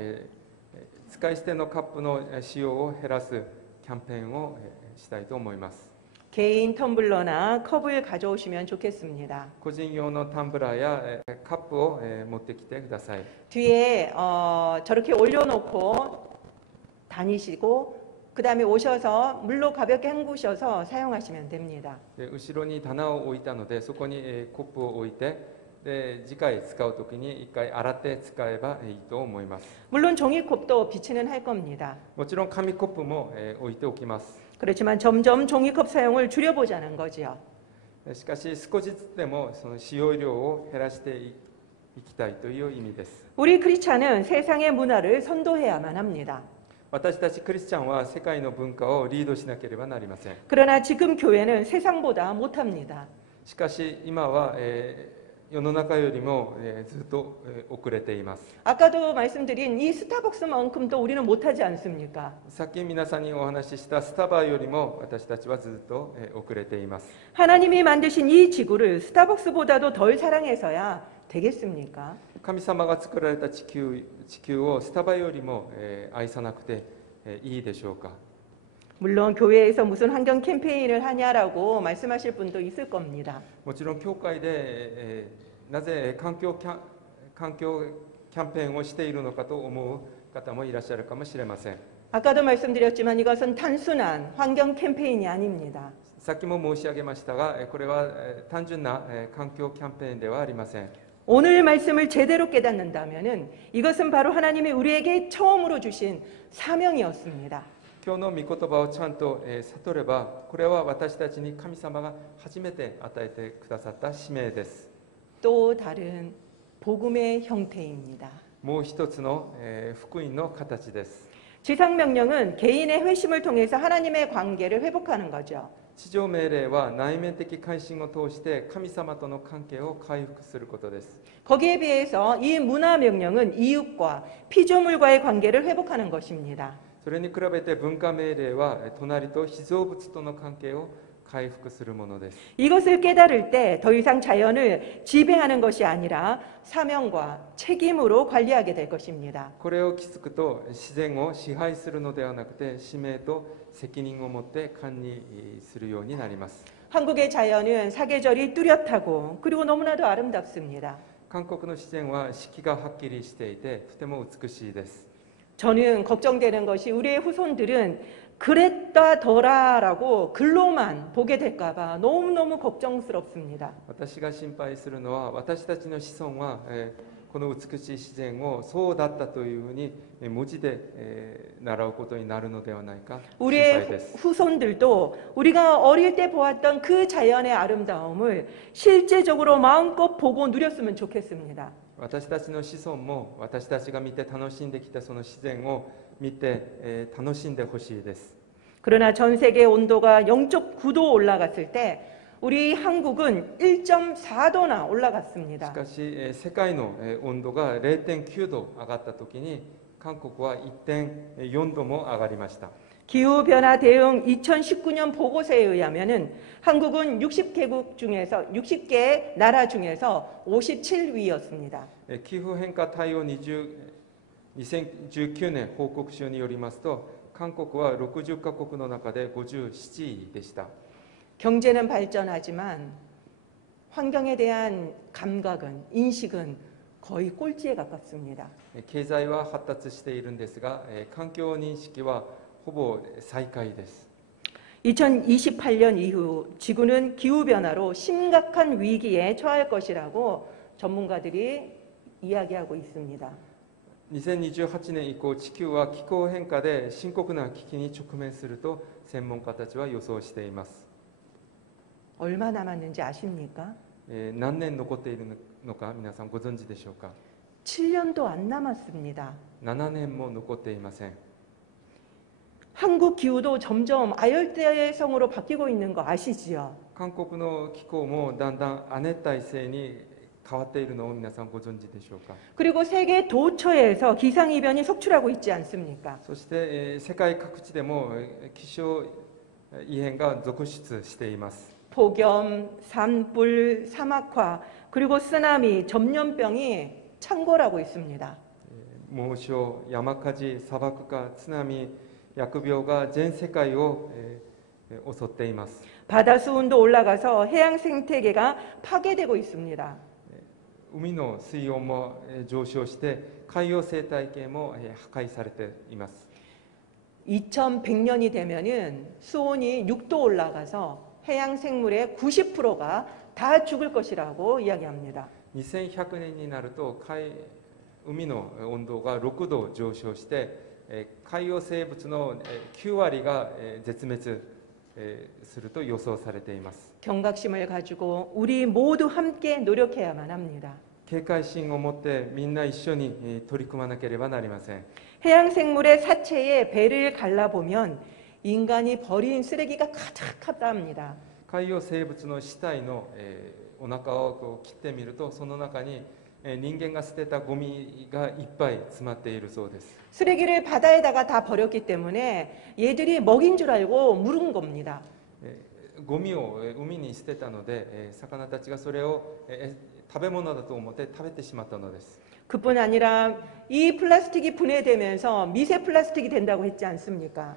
使い捨てのカップの使用を減らすキャンペーンをしたいと思います。 개인 텀블러나 컵을 가져오시면 좋겠습니다. 個人用のタンブラーやカップを持ってきてください。 뒤에 저렇게 올려놓고 다니시고 그 다음에 오셔서 물로 가볍게 헹구셔서 사용하시면 됩니다. で後ろに棚を置いたのでそこにコップを置いてで次回使うときに一回洗って使えばいいと思います。 물론 종이컵도 비치는 할 겁니다. もちろん紙コップも置いておきます。 그렇지만 점점 종이컵 사용을 줄여보자는 거지요. しかし少しずつでもその使用量を減らしていきたいという意味です。 우리 크리스찬은 세상의 문화를 선도해야만 합니다. 私たちクリスチャンは世界の文化をリードしなければなりません。 그러나 지금 교회는 세상보다 못합니다. しかし今は世の中よりもずっと遅れています。 아까도 말씀드린 이 스타벅스만큼도 우리는 못하지 않습니까? さっき皆さんにお話ししたスタバよりも私たちはずっと遅れています。 하나님이 만드신 이 지구를 스타벅스보다도 덜 사랑해서야 되겠습니까? 神様が作られた地球をスタバよりも愛さなくていいでしょうか。 물론 교회에서 무슨 환경 캠페인을 하냐라고 말씀하실 분도 있을 겁니다. もちろん教会でなぜ環境キャンペーンをしているのかと思う方もいらっしゃるかもしれません。 아까도 말씀드렸지만 이것은 단순한 환경 캠페인이 아닙니다. さっきも申し上げましたがこれは単純な環境キャンペーンではありません。 오늘 말씀을 제대로 깨닫는다면은 이것은 바로 하나님이 우리에게 처음으로 주신 사명이었습니다. 今日の御言葉をちゃんと悟ればこれは私たちに神様が初めて与えてくださった使命です。 또 다른 복음의 형태입니다. もう一つの福音の形です。 지상명령은 개인의 회심을 통해서 하나님의 관계를 회복하는 거죠. 地上命令は内面的改心を通して神様との関係を回復することです。 거기에 비해서 이 문화명령은 이웃과 피조물과의 관계를 회복하는 것입니다. それに比べて文化命令は隣と被造物との関係を回復するものです。 이것을 깨달을 때 더 이상 자연을 지배하는 것이 아니라 사명과 책임으로 관리하게 될 것입니다. これを気づくと自然を支配するのではなくて使命と責任を持って管理するようになります。 한국의 자연은 사계절이 뚜렷하고 그리고 너무나도 아름답습니다. 韓国の自然は四季がはっきりしていてとても美しいです。 저는 걱정되는 것이 우리의 후손들은 그랬다더라라고 글로만 보게 될까 봐 너무너무 걱정스럽습니다. 私が心配するのは私たちの子孫はこの美しい自然をそうだったというふうに文字で習うことになるのではないか心配 우리의 です。 후손들도 우리가 어릴 때 보았던 그 자연의 아름다움을 실제적으로 마음껏 보고 누렸으면 좋겠습니다. 私たちの子孫も私たちが見て楽しんできたその自然を見て楽しんでほしいです。 그러나 전 세계 온도가 0.9도 올라갔을 때 우리 한국은 1.4도나 し 올라갔습니다. かし世界の温度が 0.9 度上がった時に韓国は 1.4 度も上がりました。 기후변화 대응 2019년 보고서에 의하면은 한국은 60개국 중에서 60개 나라 중에서 57위였습니다. 気候変化対応2019年報告書によりますと韓国は60カ国の中で57位でした。 경제는 발전하지만 환경에 대한 감각은 인식은 거의 꼴찌에 가깝습니다. 経済は発達しているんですが環境認識はほぼ最下位です。 2028년 이후 지구는 기후변화로 심각한 위기에 처할 것이라고 전문가들이 이야기하고 있습니다. 2028年以降地球は気候変化で深刻な危機に直面すると専門家たちは予想しています。 얼마 남았는지 아십니까? 何年残っているのか皆さんご存知でしょうか。 7년도 안 남았습니다. 7年も残っていません。 한국 기후도 점점 아열대성으로 바뀌고 있는 거 아시지요? 韓国の気候もだんだん亜熱帯性に変わっているのを皆さんご存知でしょうか。 그리고 세계 도처에서 기상이변이 속출하고 있지 않습니까? そして世界各地でも気象異変が続出しています。 폭염, 산불, 사막화, 그리고 쓰나미, 전염병이 창궐하고 있습니다. 猛暑、山火事、砂漠化、津波、疫病が全世界を襲っています。 바다 수온도 올라가서 해양 생태계가 파괴되고 있습니다. 海の水温も上昇して海洋生態系も破壊されています。 2100년이 되면은 수온이 6도 올라가서 해양 생물의 90%가 다 죽을 것이라고 이야기합니다. 2100年になると海の温度が6度上昇して海洋生物の9割が絶滅すると予想されています。 경각심을 가지고 우리 모두 함께 노력해야만 합니다. 警戒心を持ってみんな一緒に取り組まなければなりません。 해양 생물의 사체에 배를 갈라보면 인간이 버린 쓰레기가 가득하답니다. 海洋生物の死体のお腹をこう切ってみるとその中に人間が捨てたゴミがいっぱい詰まっているそうです。 쓰레기를 바다에다가 다 버렸기 때문에 얘들이 먹인 줄 알고 물은 겁니다. ゴミを海に捨てたので魚たちがそれを食べ物だと思って食べてしまったのです。 그뿐 아니라 이 플라스틱이 분해되면서 미세 플라스틱이 된다고 했지 않습니까?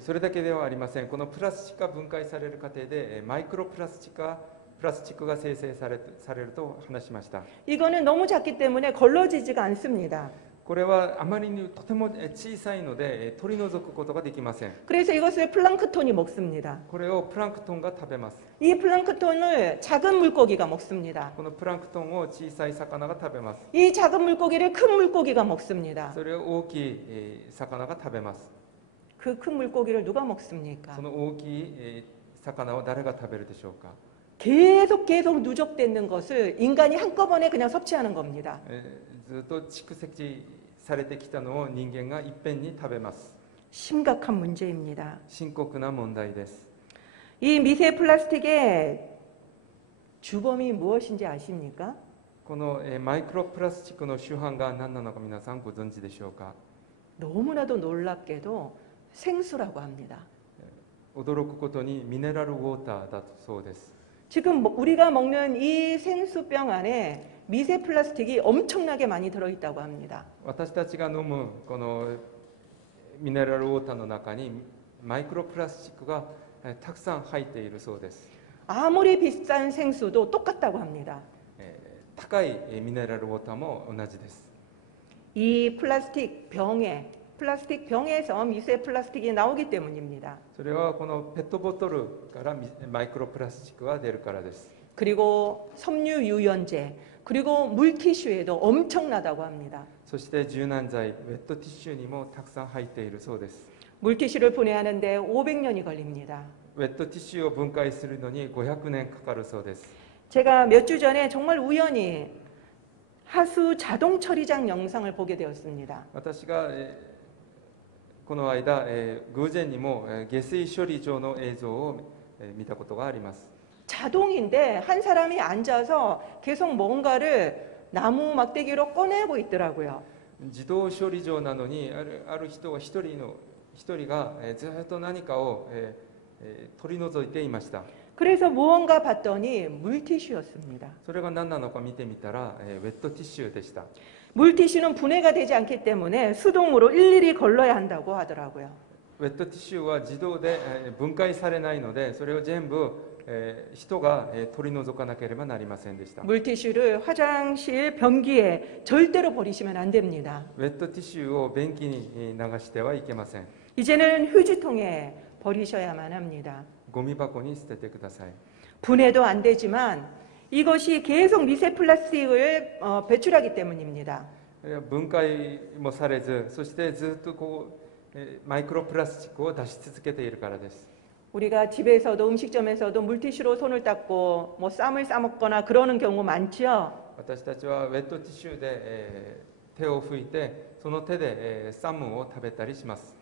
それだけではありません。このプラスチックが分解される過程でマイクロプラスチックが生成されると話しました。 이거는 너무 작기 때문에 걸러지지가 않습니다. これはあまりにとても小さいので取り除くことができません。 그래서 이것을 플랑크톤이 먹습니다. これをプランクトンが食べます。 이 플랑크톤을 작은 물고기가 먹습니다. このプランクトンを小さい魚が食べます。 이 작은 물고기를 큰 물고기가 먹습니다. それを大きい魚が食べます。 그 큰 물고기를 누가 먹습니까? その大きい魚を誰が食べるでしょうか。 계속 누적되는 것을 인간이 한꺼번에 그냥 섭취하는 겁니다. ずっと蓄積されてきたのを人間がいっぺんに食べます。 심각한 문제입니다. 深刻な問題です。 이 미세 플라스틱의 주범이 무엇인지 아십니까? このマイクロプラスチックの主犯が何なのか皆さんご存知でしょうか。 너무나도 놀랍게도 생수라고 합니다. 驚くことにミネラルウォーターだそうです。 지금 우리가 먹는 이 생수병 안에 미세 플라스틱이 엄청나게 많이 들어있다고 합니다. 私たちが飲むこのミネラルウォーターの中にマイクロプラスチックがたくさん入っているそうです。 아무리 비싼 생수도 똑같다고 합니다. 高いミネラルウォーターも同じです。 이 플라스틱 병에서 미세 플라스틱이 나오기 때문입니다. それはこのペットボトルからマイクロプラスチックが出るからです。 그리고 섬유 유연제, 그리고 물티슈에도 엄청나다고 합니다. そして柔軟剤、ウェットティッシュにもたくさん入っているそうです。 물티슈를 분해하는데 500년이 걸립니다. ウェットティッシュを分解するのに500年かかるそうです。 제가 몇 주 전에 정말 우연히 하수 자동 처리장 영상을 보게 되었습니다. 私がこの間偶然にも下水処理場の映像を見たことがあります。 자동인데 한 사람이 앉아서 계속 뭔가를 나무 막대기로 꺼내고 있더라고요. 自動処理場なのにある人が一人がずっと何かを取り除いていました。 그래서 무언가 봤더니 물티슈였습니다. それが何なのか見てみたらウェットティッシュでした。 물티슈는 분해가 되지 않기 때문에 수동으로 일일이 걸러야 한다고 하더라고요. ウェットティッシュは自動で分解されないのでそれを全部人が取り除かなければなりませんでした。 물티슈를 화장실 변기에 절대로 버리시면 안 됩니다. ウェットティッシュを便器に流してはいけません。 이제는 휴지통에 버리셔야만 합니다. ゴミ箱に捨ててください。 분해도 안 되지만 이것이 계속 미세 플라스틱을 배출하기 때문입니다. 分解もされず、そしてずっとマイクロプラスチックを出し続けているからです。 우리가 집에서도 음식점에서도 물티슈로 손을 닦고 뭐 쌈을 싸 먹거나 그러는 경우 많죠. 私たちはウェットティッシュで、手を拭いてその手で、サムを食べたりします。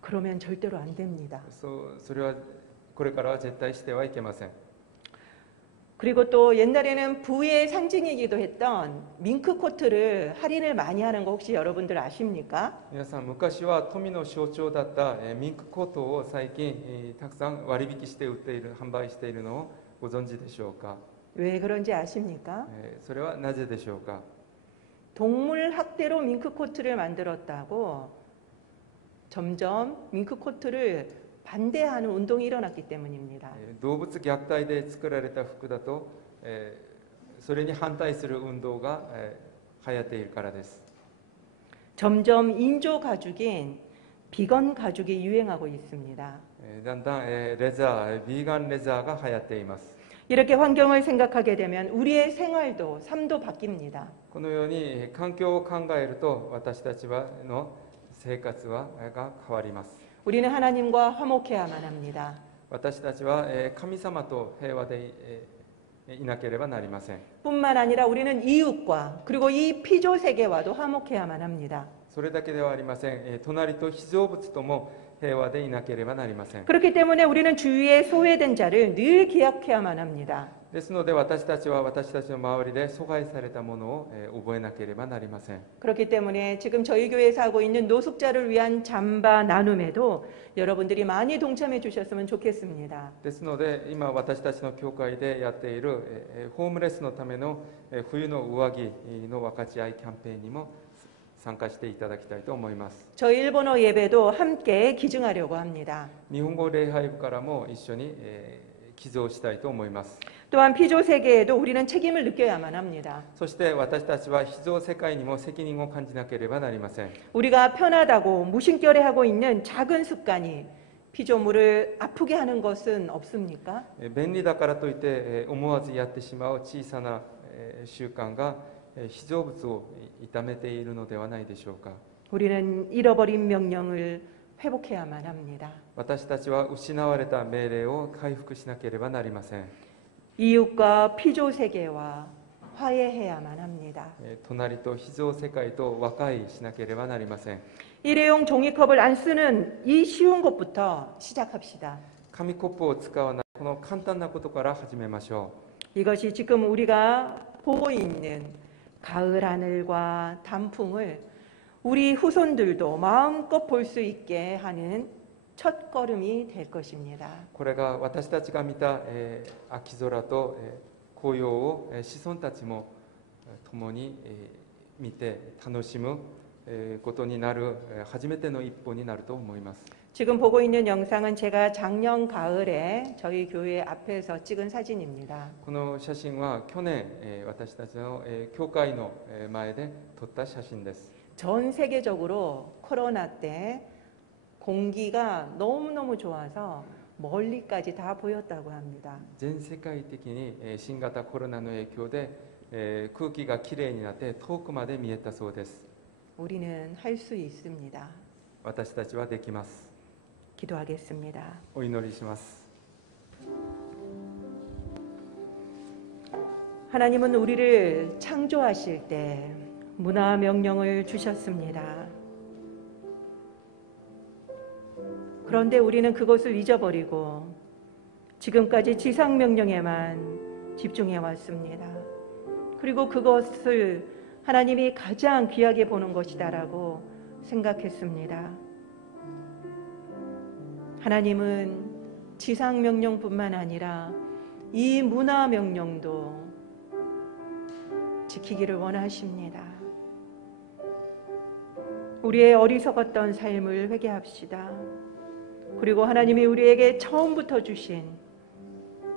그러면 절대로 안 됩니다. それはこれからは絶対してはいけません。 그리고 또 옛날에는 부의 상징이기도 했던 밍크 코트를 할인을 많이 하는 거 혹시 여러분들 아십니까? 皆さん昔は富の象徴だった、ミンクコートを最近、たくさん割引して売っている販売しているのをご存知でしょうか。 왜 그런지 아십니까? それはなぜでしょうか。 동물 학대로 밍크 코트를 만들었다고 점점 밍크 코트를 반대하는 운동이 일어났기 때문입니다. 動物虐待で作られた服だと、それに反対する運動が、流行っているからです。 점점 인조 가죽인 비건 가죽이 유행하고 있습니다. だんだん、レザー、ビーガンレザーが流行っています。 이렇게 환경을 생각하게 되면 우리의 생활도 삶도 바뀝니다. このように環境を考えると私たちの生活が変わります。 우리는 하나님과 화목해야만 합니다. 私たちは神様と平和でいなければなりません。 뿐만 아니라 우리는 이웃과 그리고 이 피조 세계와도 화목해야만 합니다. それだけではありません。隣と被造物とも平和でいなければなりません。 그렇기 때문에 우리는 주위에 소외된 자를 늘 기억해야만 합니다. ですので私たちは私たちの周りで阻害されたものを覚えなければなりません。 그렇기 때문에 지금 저희 교회에서 하고 있는 노숙자를 위한 잠바 나눔에도 여러분들이 많이 동참해 주셨으면 좋겠습니다. ですので今私たちの教会でやっているホームレスのための冬の上着の分かち合いキャンペーンにも参加していただきたいと思います。 저희 일본어 예배도 함께 기증하려고 합니다. 日本語礼拝部からも一緒に寄贈したいと思います。 또한 피조 세계에도 우리는 책임을 느껴야만 합니다. そして私たちは被造世界にも責任を感じなければなりません。 우리가 편하다고 무심결에 하고 있는 작은 습관이 피조물을 아프게 하는 것은 없습니까? 便利だからといって思わずやってしまう小さな習慣が被造物を痛めているのではないでしょうか。 우리는 잃어버린 명령을 회복해야만 합니다. 私たちは失われた命令を回復しなければなりません。 이웃과 피조 세계와 화해해야만 합니다. 隣と被造世界と和解しなければなりません。 일회용 종이컵을 안 쓰는 이 쉬운 것부터 시작합시다. 紙コップを使わないこの簡単なことから始めましょ 이것이 지금 우리가 보고 있는 가을 하늘과 단풍을 우리 후손들도 마음껏 볼 수 있게 하는 첫 걸음이 될 것입니다. う。これが私たちが見た、秋空と、紅葉を、子孫たちも共に、見て楽しむ、ことになる、初めての一歩になると思います。 지금 보고 있는 영상은 제가 작년 가을에 저희 교회 앞에서 찍은 사진입니다. この写真は去年、私たちの、教会の前で撮った写真です。 전 세계적으로 코로나 때 공기가 너무너무 좋아서 멀리까지 다 보였다고 합니다. 全世界的に、新型コロナの影響で、空気がきれいになって遠くまで見えたそうです。 우리는 할 수 있습니다. 私たちはできます。 기도하겠습니다. お祈りします。 하나님은 우리를 창조하실 때 문화 명령을 주셨습니다. 그런데 우리는 그것을 잊어버리고 지금까지 지상 명령에만 집중해 왔습니다. 그리고 그것을 하나님이 가장 귀하게 보는 것이다라고 생각했습니다. 하나님은 지상 명령뿐만 아니라 이 문화 명령도 지키기를 원하십니다. 우리의 어리석었던 삶을 회개합시다. 그리고 하나님이 우리에게 처음부터 주신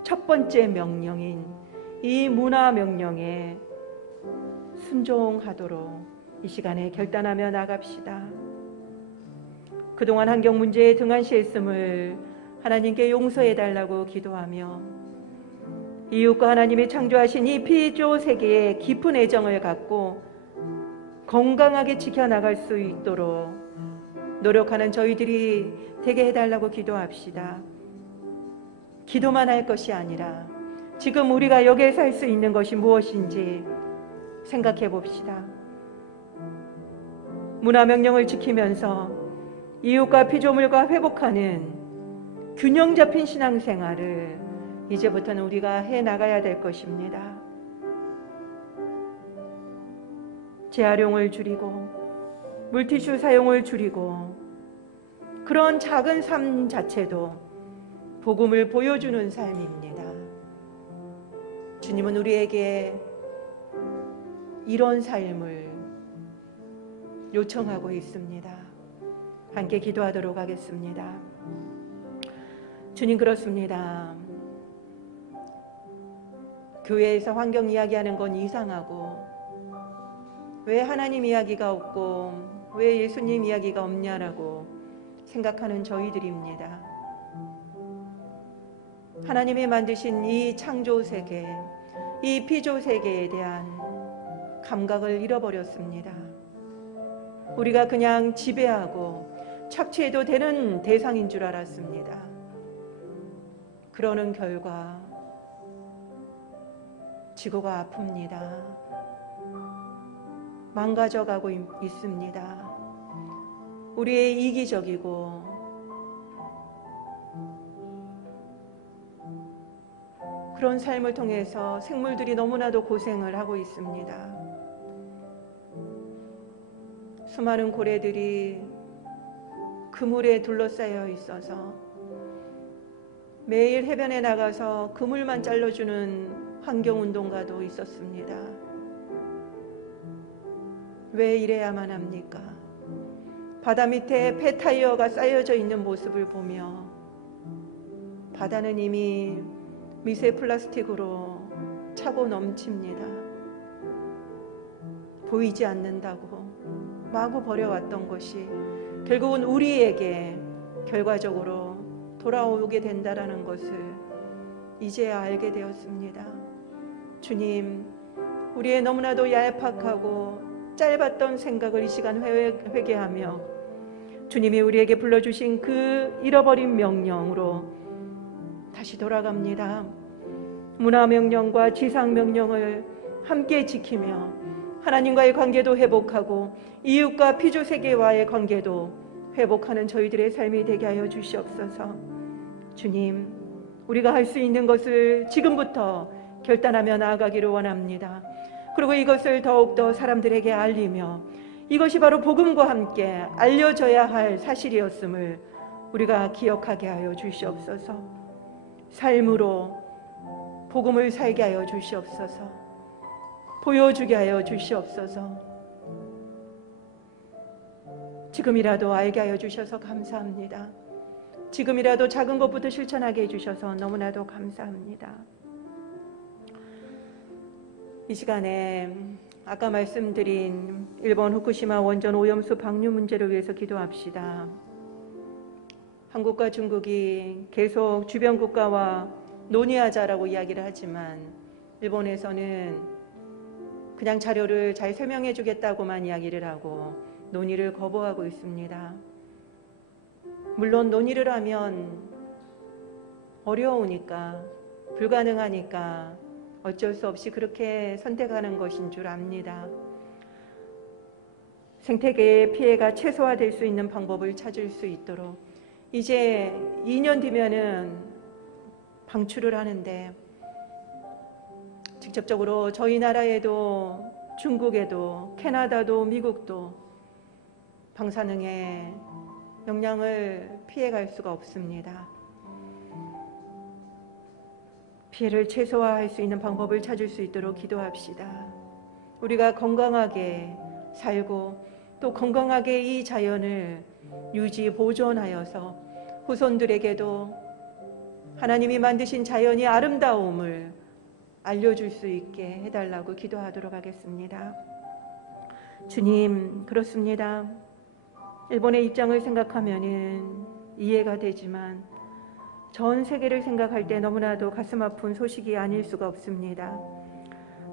첫 번째 명령인 이 문화 명령에 순종하도록 이 시간에 결단하며 나갑시다. 그동안 환경 문제에 등한시했음을 하나님께 용서해달라고 기도하며 이웃과 하나님이 창조하신 이 피조 세계에 깊은 애정을 갖고 건강하게 지켜나갈 수 있도록 노력하는 저희들이 되게 해달라고 기도합시다. 기도만 할 것이 아니라 지금 우리가 여기에 살 수 있는 것이 무엇인지 생각해 봅시다. 문화명령을 지키면서 이웃과 피조물과 회복하는 균형 잡힌 신앙생활을 이제부터는 우리가 해나가야 될 것입니다. 재활용을 줄이고 물티슈 사용을 줄이고 그런 작은 삶 자체도 복음을 보여주는 삶입니다. 주님은 우리에게 이런 삶을 요청하고 있습니다. 함께 기도하도록 하겠습니다. 주님, 그렇습니다. 교회에서 환경 이야기하는 건 이상하고 왜 하나님 이야기가 없고 왜 예수님 이야기가 없냐라고 생각하는 저희들입니다. 하나님이 만드신 이 창조 세계, 이 피조 세계에 대한 감각을 잃어버렸습니다. 우리가 그냥 지배하고 착취해도 되는 대상인 줄 알았습니다. 그러는 결과 지구가 아픕니다. 망가져가고 있습니다. 우리의 이기적이고 그런 삶을 통해서 생물들이 너무나도 고생을 하고 있습니다. 수많은 고래들이 그물에 둘러싸여 있어서 매일 해변에 나가서 그물만 잘라주는 환경운동가도 있었습니다. 왜 이래야만 합니까? 바다 밑에 폐타이어가 쌓여져 있는 모습을 보며 바다는 이미 미세 플라스틱으로 차고 넘칩니다. 보이지 않는다고 마구 버려왔던 것이 결국은 우리에게 결과적으로 돌아오게 된다라는 것을 이제야 알게 되었습니다. 주님, 우리의 너무나도 얄팍하고 짧았던 생각을 이 시간 회개하며 주님이 우리에게 불러주신 그 잃어버린 명령으로 다시 돌아갑니다. 문화명령과 지상명령을 함께 지키며 하나님과의 관계도 회복하고 이웃과 피조세계와의 관계도 회복하는 저희들의 삶이 되게 하여 주시옵소서. 주님, 우리가 할 수 있는 것을 지금부터 결단하며 나아가기를 원합니다. 그리고 이것을 더욱더 사람들에게 알리며 이것이 바로 복음과 함께 알려져야 할 사실이었음을 우리가 기억하게 하여 주시옵소서. 삶으로 복음을 살게 하여 주시옵소서. 보여주게 하여 주시옵소서. 지금이라도 알게 하여 주셔서 감사합니다. 지금이라도 작은 것부터 실천하게 해주셔서 너무나도 감사합니다. 이 시간에 아까 말씀드린 일본 후쿠시마 원전 오염수 방류 문제를 위해서 기도합시다. 한국과 중국이 계속 주변 국가와 논의하자라고 이야기를 하지만 일본에서는 그냥 자료를 잘 설명해 주겠다고만 이야기를 하고 논의를 거부하고 있습니다. 물론 논의를 하면 어려우니까 불가능하니까 어쩔 수 없이 그렇게 선택하는 것인 줄 압니다. 생태계의 피해가 최소화될 수 있는 방법을 찾을 수 있도록 이제 2년 뒤면은 방출을 하는데 직접적으로 저희 나라에도 중국에도 캐나다도 미국도 방사능에 영향을 피해갈 수가 없습니다. 피해를 최소화할 수 있는 방법을 찾을 수 있도록 기도합시다. 우리가 건강하게 살고 또 건강하게 이 자연을 유지 보존하여서 후손들에게도 하나님이 만드신 자연의 아름다움을 알려줄 수 있게 해달라고 기도하도록 하겠습니다. 주님, 그렇습니다. 일본의 입장을 생각하면은 이해가 되지만 전 세계를 생각할 때 너무나도 가슴 아픈 소식이 아닐 수가 없습니다.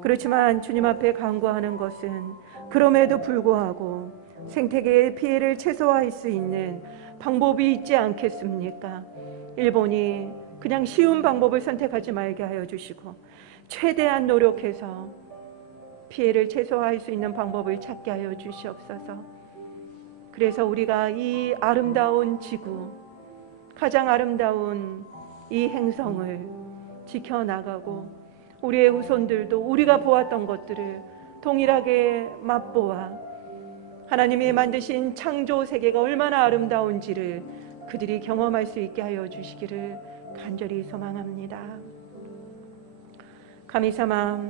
그렇지만 주님 앞에 간구하는 것은 그럼에도 불구하고 생태계의 피해를 최소화할 수 있는 방법이 있지 않겠습니까? 일본이 그냥 쉬운 방법을 선택하지 말게 하여 주시고 최대한 노력해서 피해를 최소화할 수 있는 방법을 찾게 하여 주시옵소서. 그래서 우리가 이 아름다운 지구, 가장 아름다운 이 행성을 지켜나가고 우리의 후손들도 우리가 보았던 것들을 동일하게 맛보아 하나님이 만드신 창조 세계가 얼마나 아름다운지를 그들이 경험할 수 있게 하여 주시기를 간절히 소망합니다. 神様、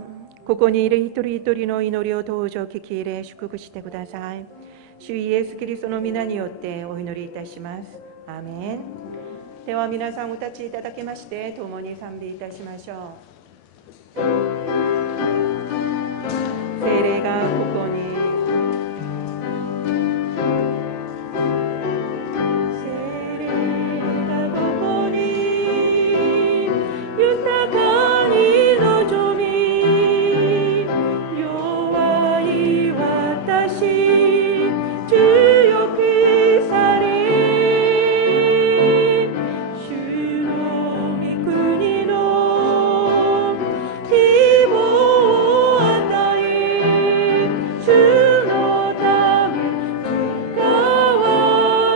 ここにいる一人一人の祈りをどうぞ聞き入れ祝福してください。主イエスキリストの皆によってお祈りいたします。アーメン。では皆さんお立ちいただきまして共に賛美いたしましょう。聖霊がここに、聖霊がここに豊かに望み、弱い私強くされ、主の御国の希望を与え、主のため使わ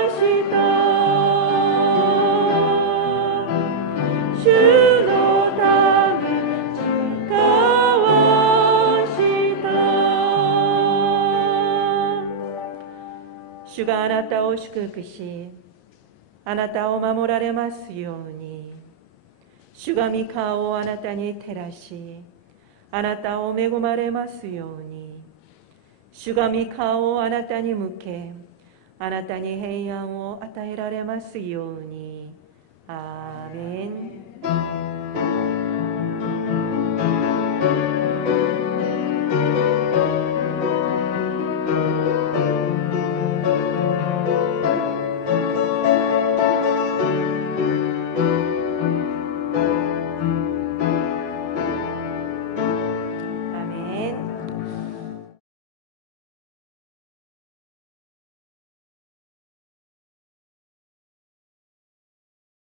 した主のため使わした主があなたを祝福し、あなたを守られますように。主が御顔をあなたに照らし、あなたを恵まれますように。主が御顔をあなたに向け、あなたに平安を与えられますように。アーメン。